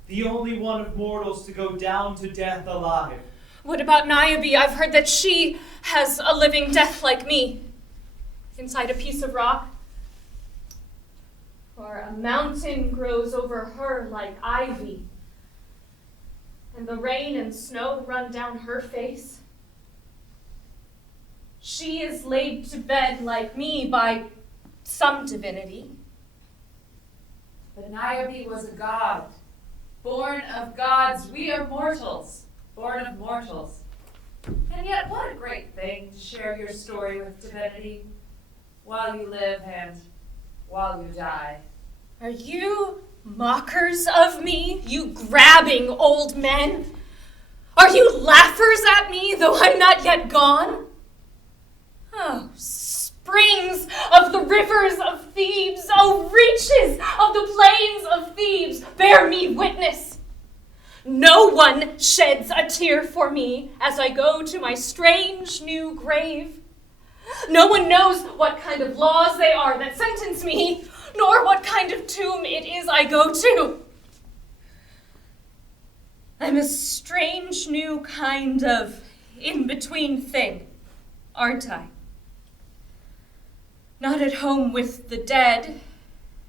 the only one of mortals to go down to death alive. What about Niobe? I've heard that she has a living death like me, inside a piece of rock. Or a mountain grows over her like ivy, and the rain and snow run down her face. She is laid to bed like me by some divinity. But Niobe was a god, born of gods. We are mortals, born of mortals. And yet, what a great thing to share your story with divinity while you live and while you die. Are you mockers of me, you grabbing old men? Are you laughers at me, though I'm not yet gone? Oh, springs of the rivers of Thebes, oh, reaches of the plains of Thebes, bear me witness. No one sheds a tear for me as I go to my strange new grave. No one knows what kind of laws they are that sentence me, nor what kind of tomb it is I go to. I'm a strange new kind of in-between thing, aren't I? Not at home with the dead,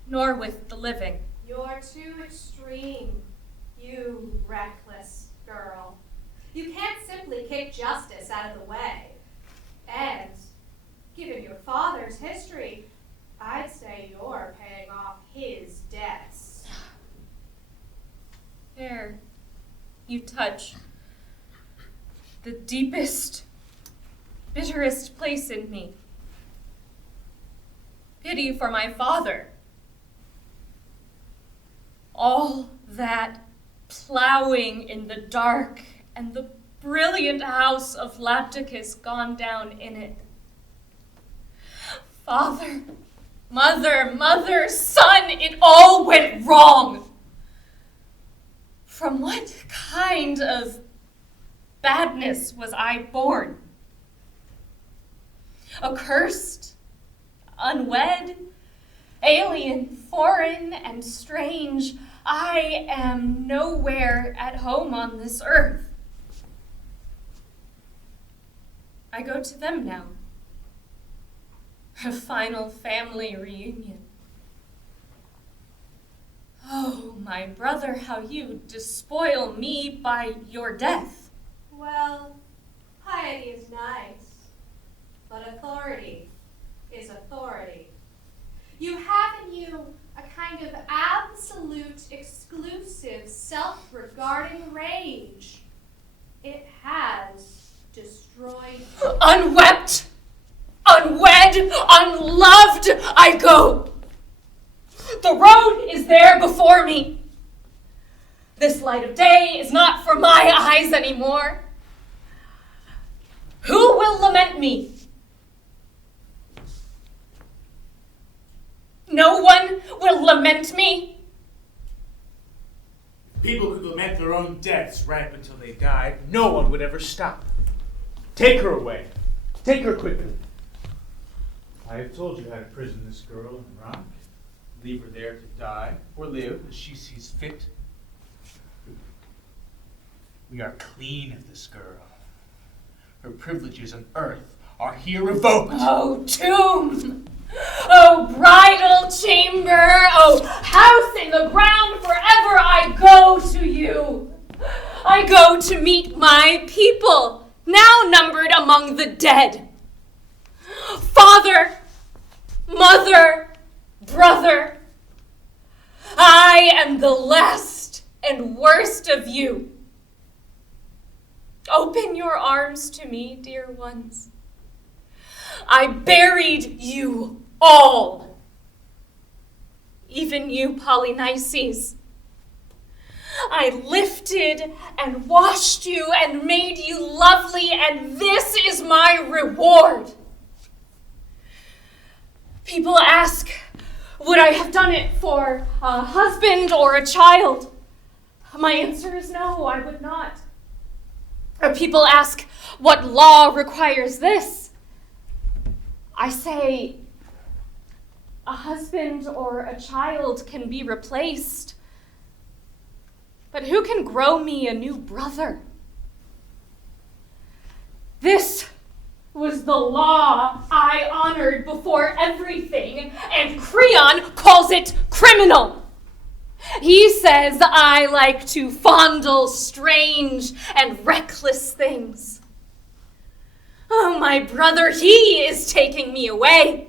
nor with the living. You're too extreme, you reckless girl. You can't simply kick justice out of the way. And, given your father's history, I'd say you're paying off his debts. There, you touch the deepest, bitterest place in me. Pity for my father. All that plowing in the dark and the brilliant house of Lapticus gone down in it. Father, mother, son, it all went wrong. From what kind of badness was I born? Accursed, unwed, alien, foreign, and strange, I am nowhere at home on this earth. I go to them now. A final family reunion. Oh, my brother, how you despoil me by your death. Well, piety is nice, but authority is authority. You have in you a kind of absolute, exclusive, self-regarding rage. It has destroyed you. Unwept, unwed, unloved, I go. The road is there before me. This light of day is not for my eyes anymore. Who will lament me? No one will lament me. People could lament their own deaths right until they died. No one would ever stop. Take her away. Take her quickly. I have told you how to prison this girl in the rock. Leave her there to die or live as she sees fit. We are clean of this girl. Her privileges on earth are here revoked. Oh, tomb! Oh, bridal chamber! Oh, house in the ground, forever I go to you! I go to meet my people, now numbered among the dead. Father, mother, brother, I am the last and worst of you. Open your arms to me, dear ones. I buried you all. Even you, Polynices. I lifted and washed you and made you lovely, and this is my reward. People ask, would I have done it for a husband or a child? My answer is no, I would not. Or people ask, what law requires this? I say, a husband or a child can be replaced. But who can grow me a new brother? This was the law I honored before everything, and Kreon calls it criminal. He says I like to fondle strange and reckless things. Oh, my brother, he is taking me away.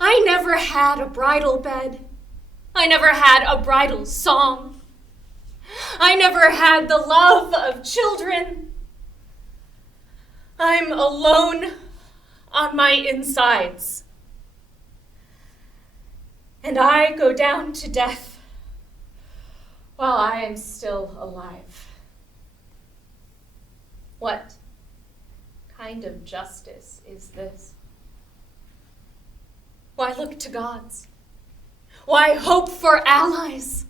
I never had a bridal bed. I never had a bridal song. I never had the love of children. I'm alone on my insides. And I go down to death while I am still alive. What kind of justice is this? Why look to gods? Why hope for allies?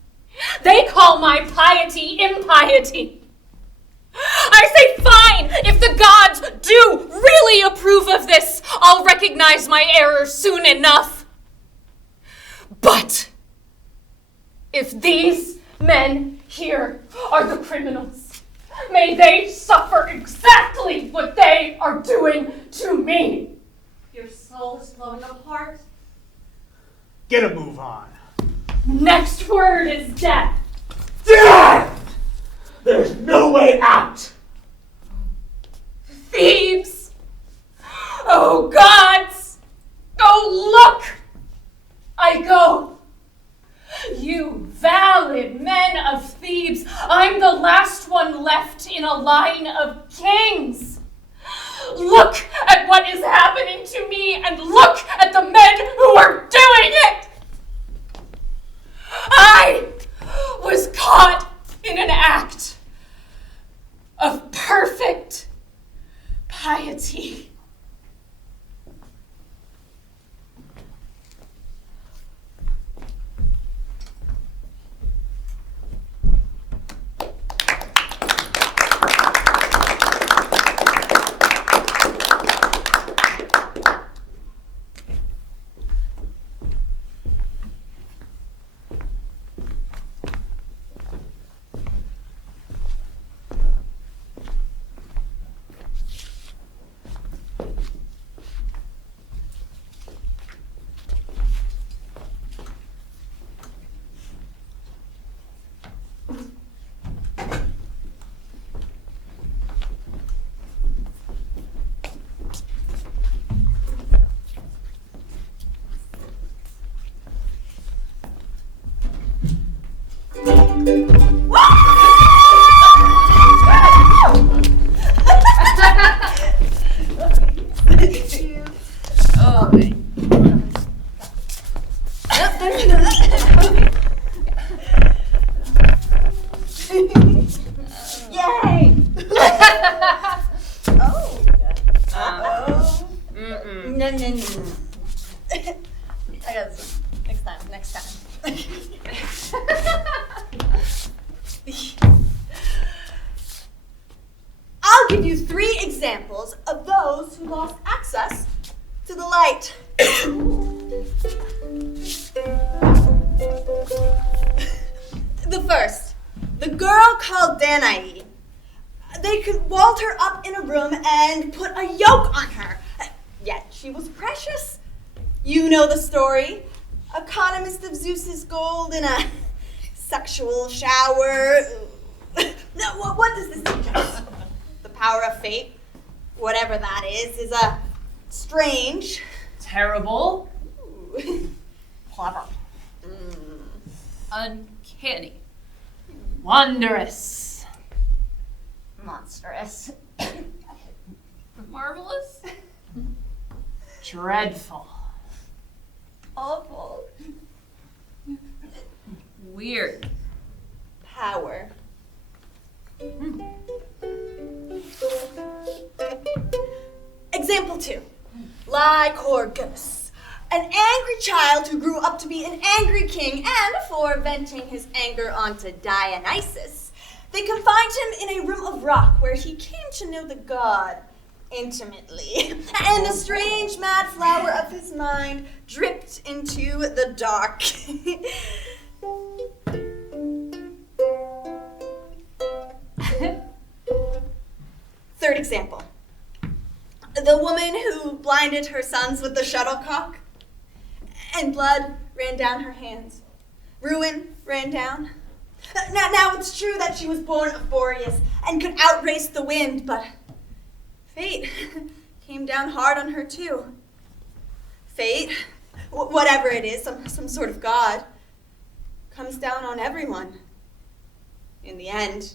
They call my piety impiety. I say fine, if the gods do really approve of this, I'll recognize my error soon enough. But if these men here are the criminals, may they suffer exactly what they are doing to me. Your soul is flowing apart. Get a move on. Next word is death. Death! There's no way out! Thebes! Oh, gods! Oh, look! I go. You valid men of Thebes, I'm the last one left in a line of kings. Look at what is happening to me, and look at the men who are doing it! I was caught in an act of perfect piety. I got this one. Next time. I'll give you 3 examples of those who lost access to the light. The first, the girl called Danae. They could vault her up in a room and put a yoke on her. Yet she was precious. You know the story. Economist of Zeus's gold in a sexual shower. No, what does this suggest? power of fate, whatever that is strange. Terrible. Ooh. Clever. Uncanny. Wondrous. Monstrous. Marvelous. Dreadful. Awful. Weird. Power. Example 2. Lycurgus. An angry child who grew up to be an angry king, and for venting his anger onto Dionysus, they confined him in a room of rock where he came to know the god intimately. And the strange mad flower of his mind dripped into the dark. Third example. The woman who blinded her sons with the shuttlecock, and blood ran down her hands. Ruin ran down. Now it's true that she was born of Boreas and could outrace the wind, but fate came down hard on her too. Fate, whatever it is, some sort of god, comes down on everyone in the end.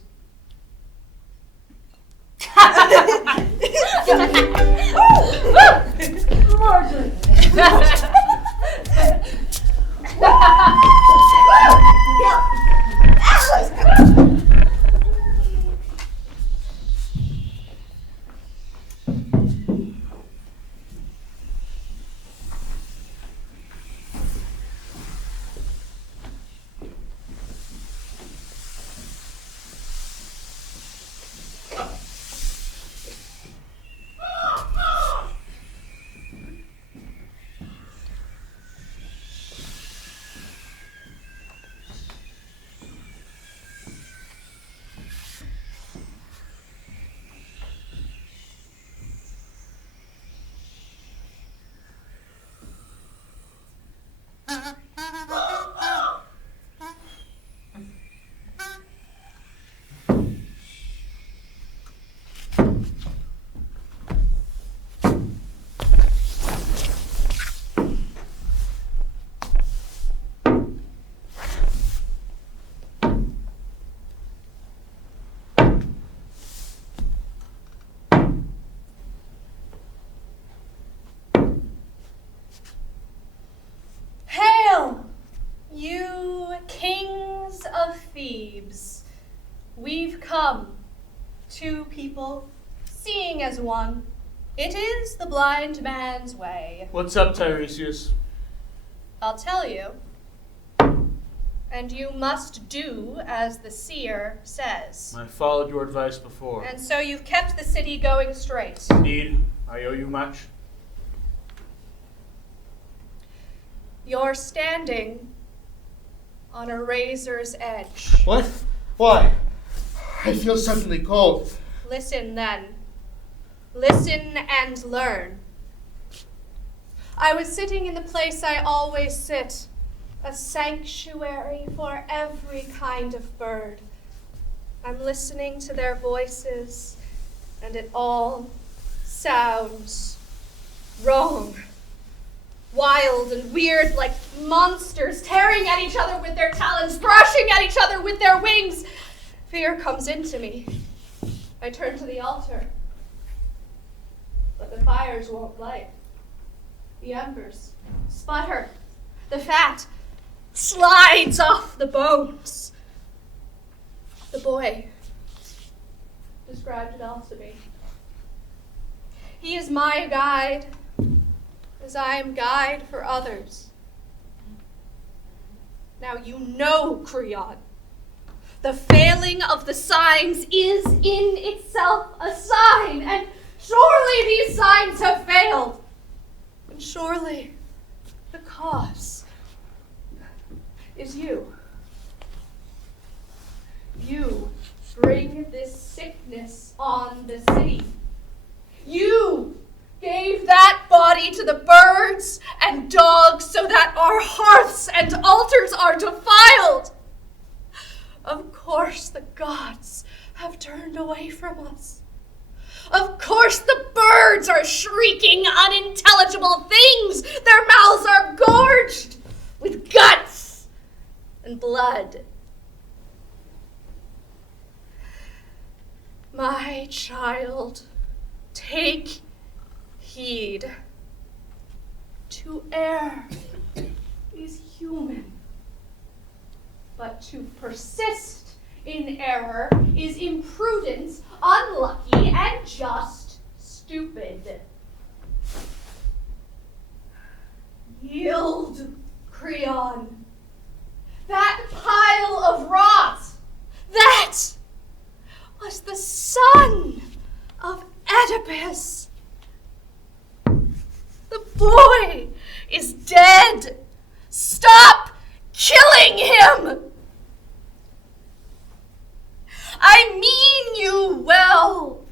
Thebes, we've come, two people, seeing as one. It is the blind man's way. What's up, Tiresias? I'll tell you. And you must do as the seer says. I followed your advice before. And so you've kept the city going straight. Indeed. I owe you much. You're standing on a razor's edge. What? Why? I feel suddenly cold. Listen then. Listen and learn. I was sitting in the place I always sit, a sanctuary for every kind of bird. I'm listening to their voices, and it all sounds wrong. Wild and weird, like monsters tearing at each other with their talons, thrashing at each other with their wings. Fear comes into me. I turn to the altar, but the fires won't light. The embers sputter. The fat slides off the bones. The boy described it all to me. He is my guide, as I am guide for others. Now you know, Kreon, the failing of the signs is in itself a sign, and surely these signs have failed. And surely the cause is you. You bring this sickness on the city. You gave that body to the birds and dogs so that our hearths and altars are defiled. Of course the gods have turned away from us. Of course the birds are shrieking unintelligible things. Their mouths are gorged with guts and blood. My child, take heed. To err is human, but to persist in error is imprudent, unlucky, and just stupid. Yield, Kreon. That pile of rot, that was the son of Oedipus. The boy is dead. Stop killing him. I mean you well.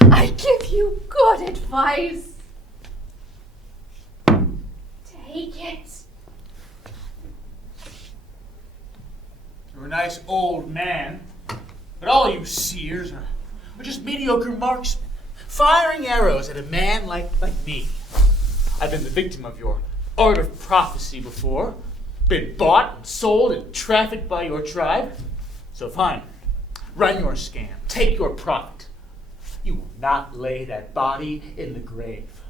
I give you good advice. Take it. You're a nice old man, but all you seers are just mediocre marksmen, firing arrows at a man like me. I've been the victim of your art of prophecy before, been bought and sold and trafficked by your tribe. So fine, run your scam, take your profit. You will not lay that body in the grave.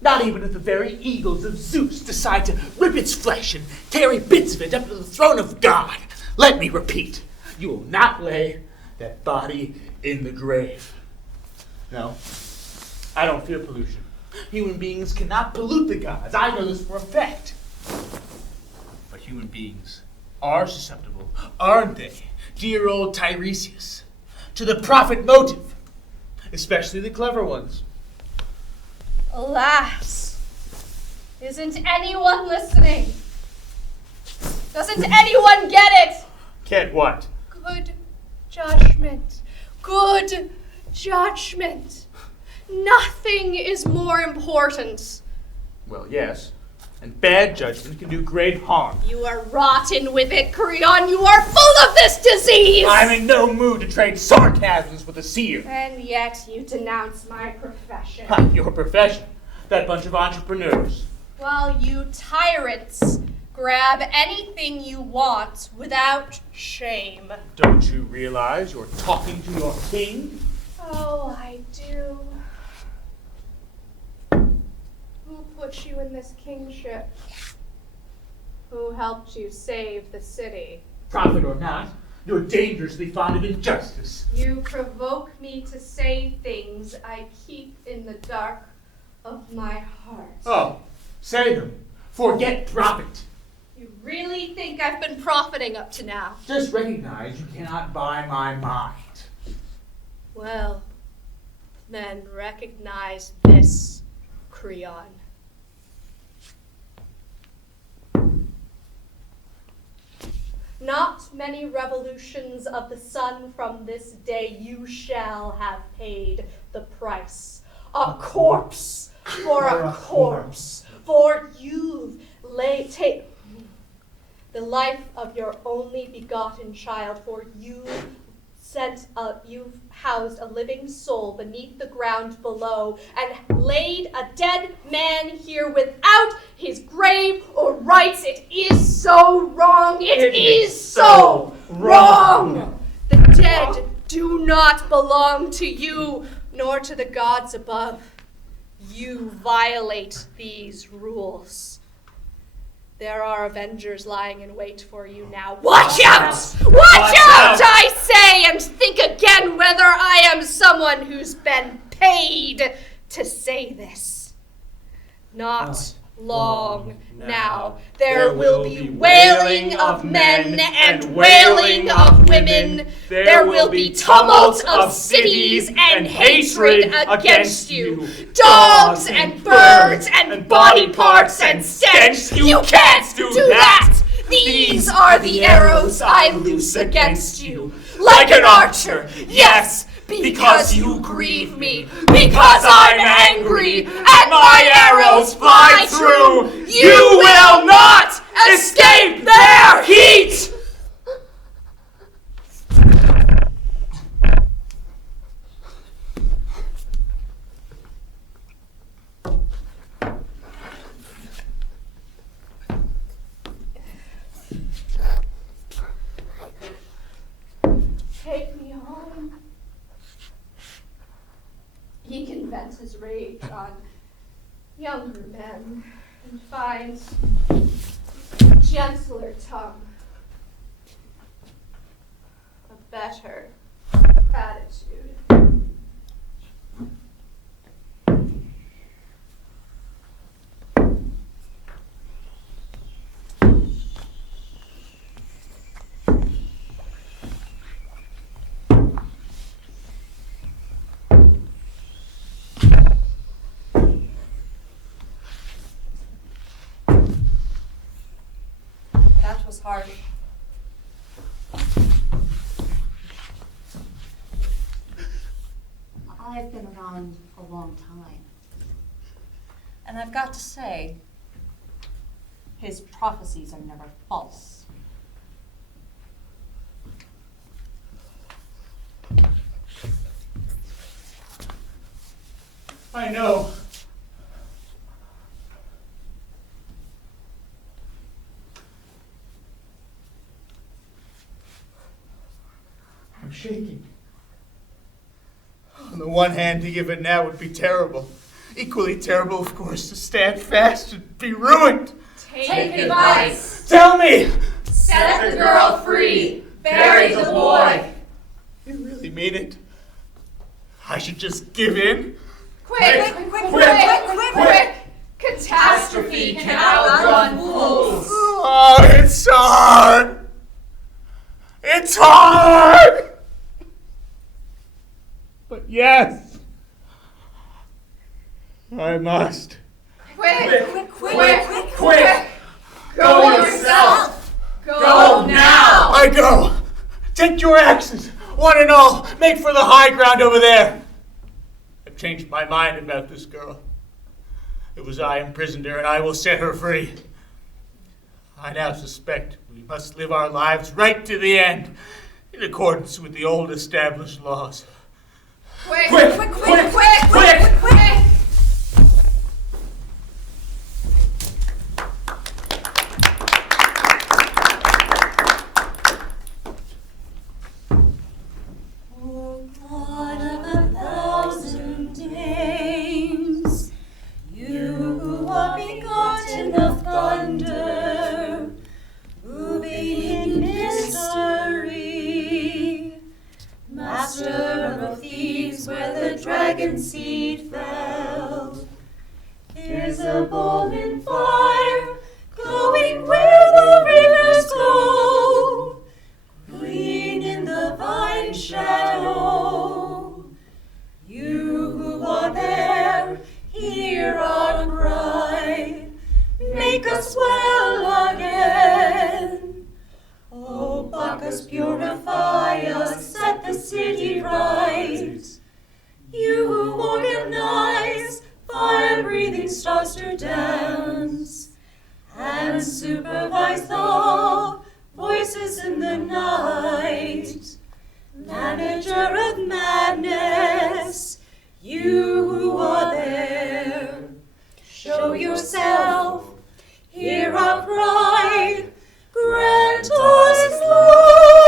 Not even if the very eagles of Zeus decide to rip its flesh and carry bits of it up to the throne of God. Let me repeat, you will not lay that body in the grave. No, I don't fear pollution. Human beings cannot pollute the gods. I know this for a fact. But human beings are susceptible, aren't they, dear old Tiresias, to the profit motive, especially the clever ones. Alas, isn't anyone listening? Doesn't anyone get it? Get what? Good judgment. Good judgment. Nothing is more important. Well, yes. And bad judgment can do great harm. You are rotten with it, Kreon. You are full of this disease. I'm in no mood to trade sarcasms with a seer. And yet you denounce my profession. Your profession. That bunch of entrepreneurs. While you tyrants grab anything you want without shame. Don't you realize you're talking to your king? Oh, I do. Who put you in this kingship? Who helped you save the city? Prophet or not, you're dangerously fond of injustice. You provoke me to say things I keep in the dark of my heart. Oh, say them. Forget profit. You really think I've been profiting up to now? Just recognize you cannot buy my mind. Well, then recognize this, Kreon. Not many revolutions of the sun from this day you shall have paid the price. A corpse for a corpse. For you've take the life of your only begotten child, for you've housed a living soul beneath the ground below, and laid a dead man here without his grave or rights. It is so wrong. It is so wrong. The dead do not belong to you, nor to the gods above. You violate these rules. There are avengers lying in wait for you now. Watch out! Watch out, I say, and think again whether I am someone who's been paid to say this. Not long now. There will be wailing of men and wailing of women. There will be tumult of cities and hatred against you. Dogs and birds and body parts and stench. You can't do that. These are the arrows I loose against you. Like an archer, yes, because you grieve me, because I'm angry, and my arrows fly through. You will not escape their heat! rage on younger men and find a gentler tongue, a better attitude. That was hard. I've been around a long time. And I've got to say, his prophecies are never false. I know. I'm shaking. On the one hand, to give it now would be terrible. Equally terrible, of course, to stand fast and be ruined. Take advice. Tell me! Set the girl free. Bury the boy. You really mean it? I should just give in? Quick! Catastrophe can outrun fools. Oh, it's so hard! It's hard! But yes, I must. Quick! Go yourself! Go now! I go! Take your axes, one and all. Make for the high ground over there. I've changed my mind about this girl. It was I imprisoned her, and I will set her free. I now suspect we must live our lives right to the end, in accordance with the old established laws. Quick! One of 1,000 days, you who are begotten of thunder, moving in mystery, master of thieves where the dragon seed fell, visible in fire, glowing where the rivers go, green in the vine shadow. You who are there, hear our cry, make us well again. Oh, Bacchus, purify us, set the city right. You who organize fire-breathing stars to dance, and supervise the voices in the night. Manager of madness, you who are there, show yourself, hear our cry, grant us light.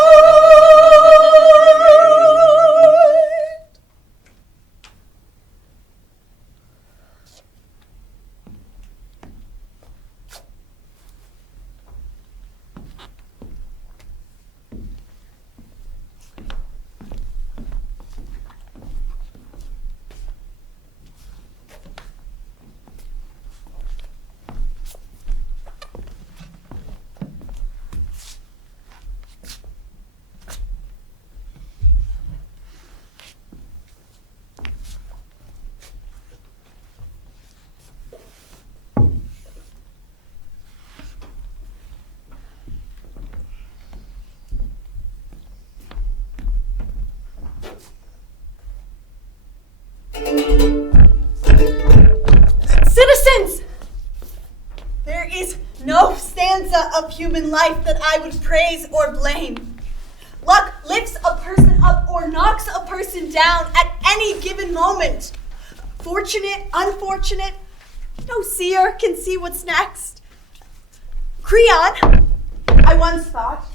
Citizens! There is no stanza of human life that I would praise or blame. Luck lifts a person up or knocks a person down at any given moment. Fortunate, unfortunate, no seer can see what's next. Kreon, I once thought,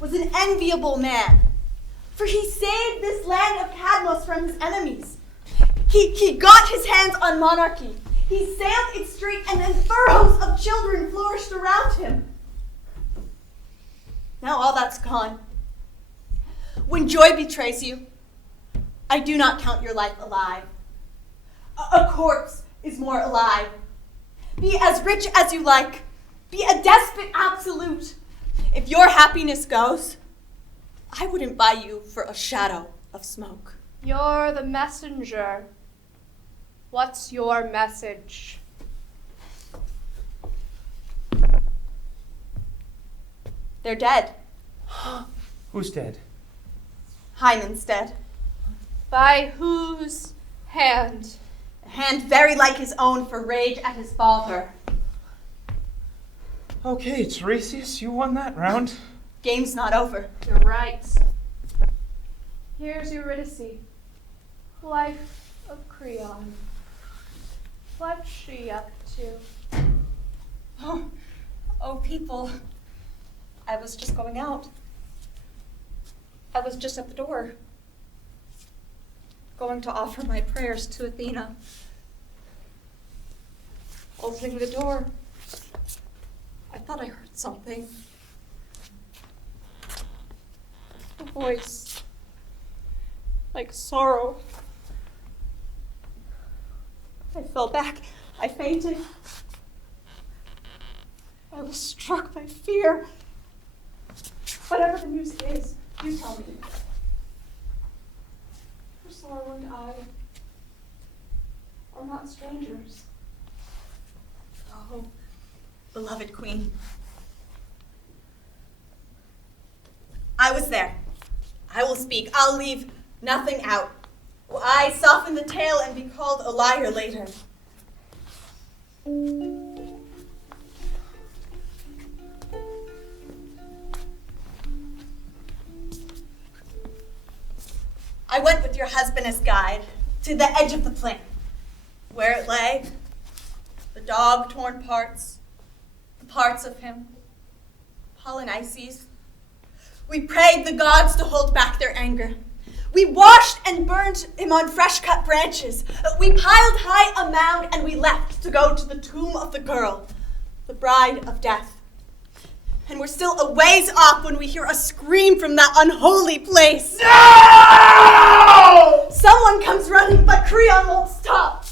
was an enviable man, for he saved this land of Cadmos from his enemies. He got his hands on monarchy. He sailed its street, and then furrows of children flourished around him. Now all that's gone. When joy betrays you, I do not count your life alive. A corpse is more alive. Be as rich as you like. Be a despot absolute. If your happiness goes, I wouldn't buy you for a shadow of smoke. You're the messenger. What's your message? They're dead. Who's dead? Hammond's dead. By whose hand? A hand very like his own for rage at his father. Okay, Tiresias, you won that round. Game's not over. You're right. Here's Eurydice, wife of Kreon. What's she up to? Oh, people. I was just going out. I was just at the door, going to offer my prayers to Athena. Opening the door, I thought I heard something. A voice, like sorrow. I fell back. I fainted. I was struck by fear. Whatever the news is, you tell me. For sorrow and I are not strangers. Oh, beloved queen. I was there. I will speak. I'll leave nothing out. Will I soften the tale and be called a liar later? I went with your husband as guide to the edge of the plain, where it lay, the dog-torn parts, the parts of him, Polynices. We prayed the gods to hold back their anger. We washed and burned him on fresh-cut branches. We piled high a mound, and we left to go to the tomb of the girl, the bride of death. And we're still a ways off when we hear a scream from that unholy place. No! Someone comes running, but Kreon won't stop.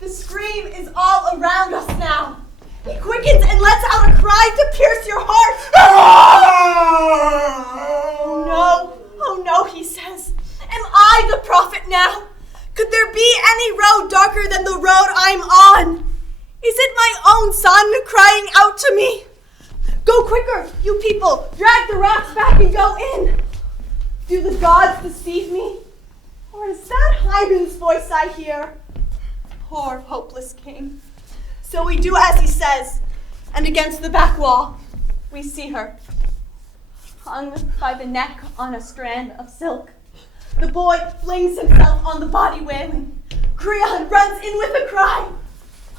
The scream is all around us now. He quickens and lets out a cry to pierce your heart. Oh no, he says. Am I the prophet now? Could there be any road darker than the road I'm on? Is it my own son crying out to me? Go quicker, you people! Drag the rocks back and go in! Do the gods deceive me? Or is that Hammond's voice I hear? Poor, hopeless king. So we do as he says, and against the back wall, we see her, hung by the neck on a strand of silk. The boy flings himself on the body wailing. Kreon runs in with a cry.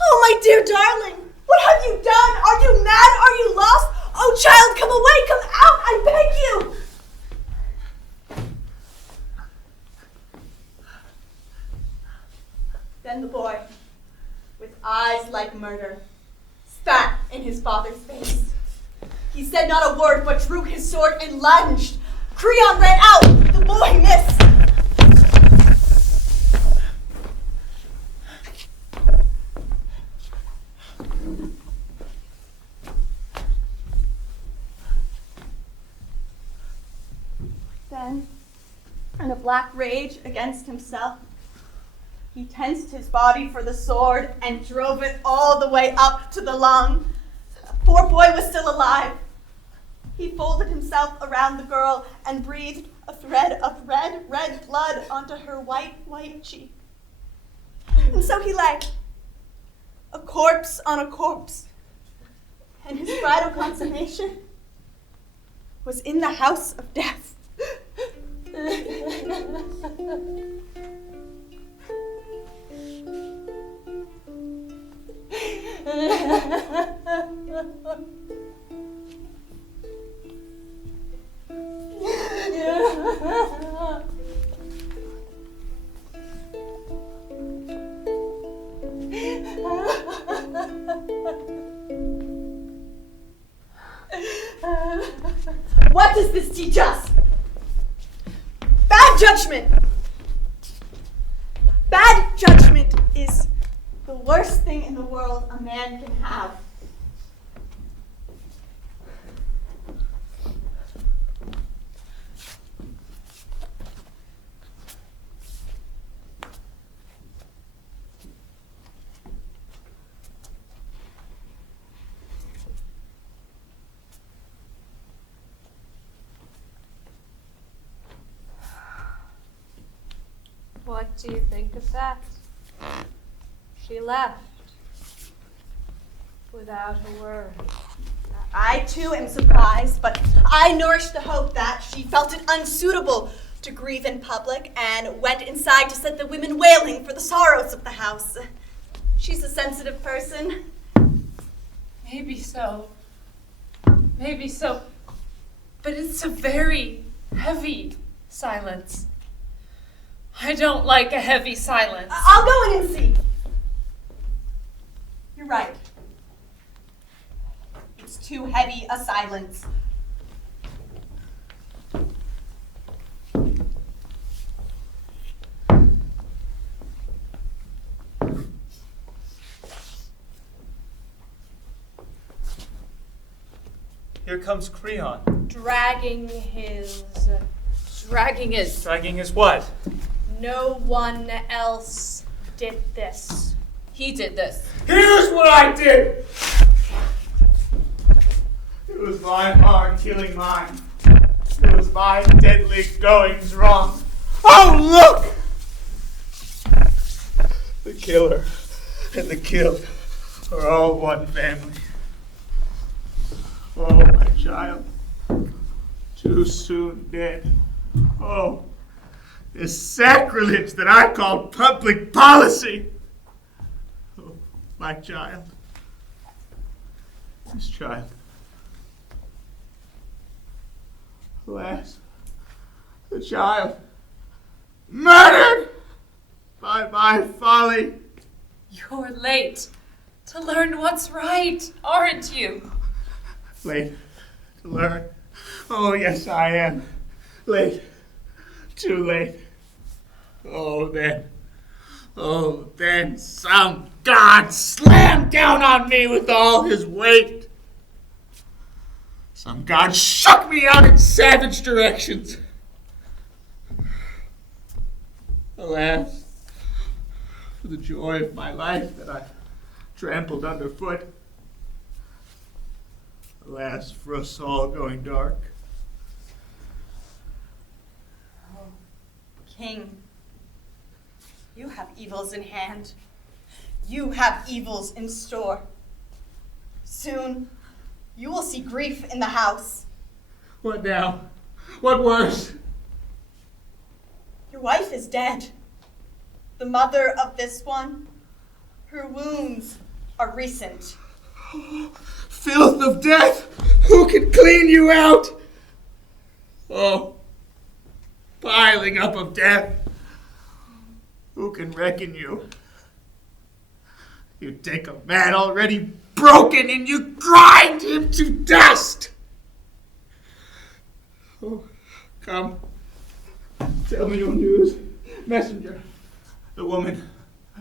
Oh, my dear darling, what have you done? Are you mad? Are you lost? Oh, child, come away, come out, I beg you. Then the boy, with eyes like murder, spat in his father's face. He said not a word, but drew his sword and lunged. Kreon ran out. The boy missed. Then, in a black rage against himself, he tensed his body for the sword and drove it all the way up to the lung. The poor boy was still alive. He folded himself around the girl and breathed a thread of red, red blood onto her white, white cheek. And so he lay, a corpse on a corpse. And his bridal consummation was in the house of death. What does this teach us? Bad judgment! Bad judgment is the worst thing in the world a man can have. What do you think of that? She left without a word. I too am surprised, but I nourished the hope that she felt it unsuitable to grieve in public and went inside to set the women wailing for the sorrows of the house. She's a sensitive person. Maybe so. Maybe so. But it's a very heavy silence. I don't like a heavy silence. I'll go in and see. You're right. It's too heavy a silence. Here comes Kreon. Dragging his Dragging his what? no one else did this. He did this. Here's what I did! It was my heart killing mine. It was my deadly goings wrong. Oh, look! The killer and the killed are all one family. Oh, my child. Too soon dead. Oh, this sacrilege that I call public policy. Oh, my child. This child. Alas, the child. Murdered by my folly. You're late to learn what's right, aren't you? Late to learn. Oh, yes, I am. Late. Too late. Oh, then some god slammed down on me with all his weight. Some god shook me out in savage directions. Alas, for the joy of my life that I trampled underfoot. Alas, for us all going dark. Oh, King, you have evils in hand. You have evils in store. Soon, you will see grief in the house. What now? What worse? Your wife is dead. The mother of this one, her wounds are recent. Filth of death! Who can clean you out? Oh, piling up of death. Who can reckon you? You take a man already broken and you grind him to dust. Oh, come. Tell me your news. Messenger. The woman.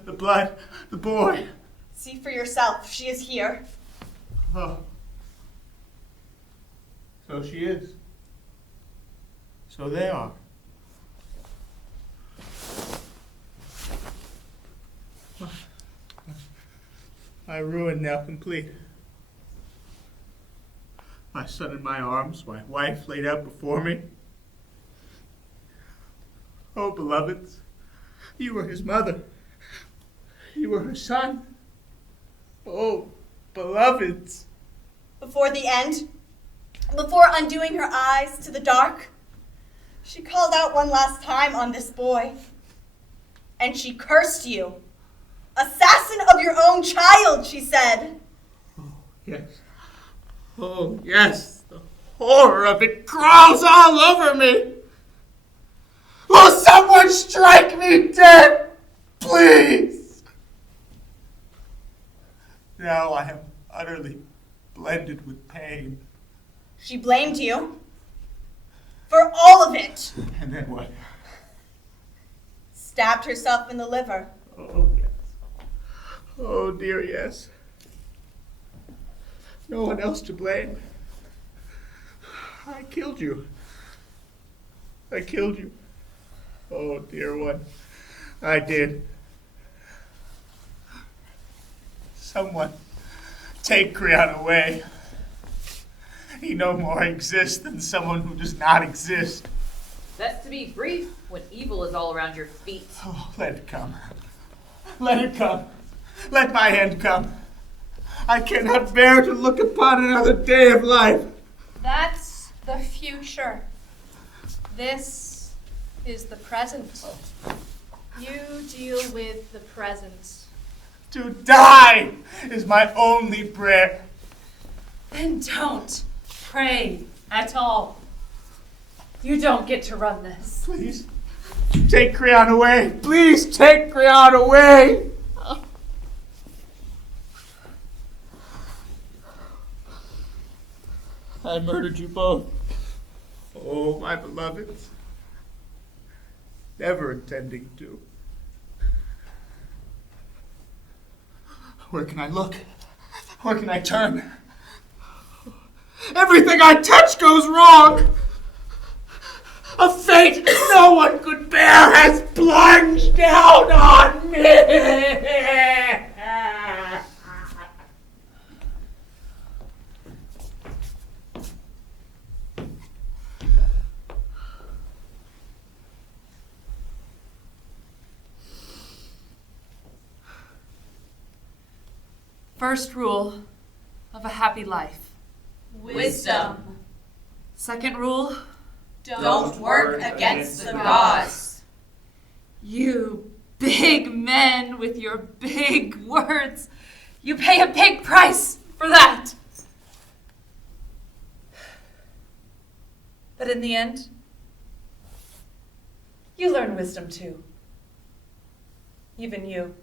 The blood. The boy. See for yourself, she is here. Oh. So she is. So they are. My ruin now complete. My son in my arms, my wife laid out before me. Oh, beloveds, you were his mother. You were her son. Oh, beloveds. Before the end, before undoing her eyes to the dark, she called out one last time on this boy. And she cursed you. Assassin of your own child, she said. Oh, yes. Oh, yes. The horror of it crawls all over me. Will someone strike me dead, please? Now I am utterly blended with pain. She blamed you for all of it. And then what? Stabbed herself in the liver. Oh, yes. Oh, dear, yes. No one else to blame. I killed you. I killed you. Oh, dear one. I did. Someone take Kreon away. He no more exists than someone who does not exist. Best to be brief when evil is all around your feet. Oh, let it come. Let it come. Let my end come. I cannot bear to look upon another day of life. That's the future. This is the present. You deal with the present. To die is my only prayer. Then don't pray at all. You don't get to run this. Please, take Kreon away. Please take Kreon away. I murdered you both. Oh, my beloveds. Never intending to. Where can I look? Where can I turn? Everything I touch goes wrong. A fate no one could bear has plunged down on me. First rule of a happy life. Wisdom. Second rule, Don't work against the gods. you big men with your big words, you pay a big price for that. But in the end, you learn wisdom too. Even you.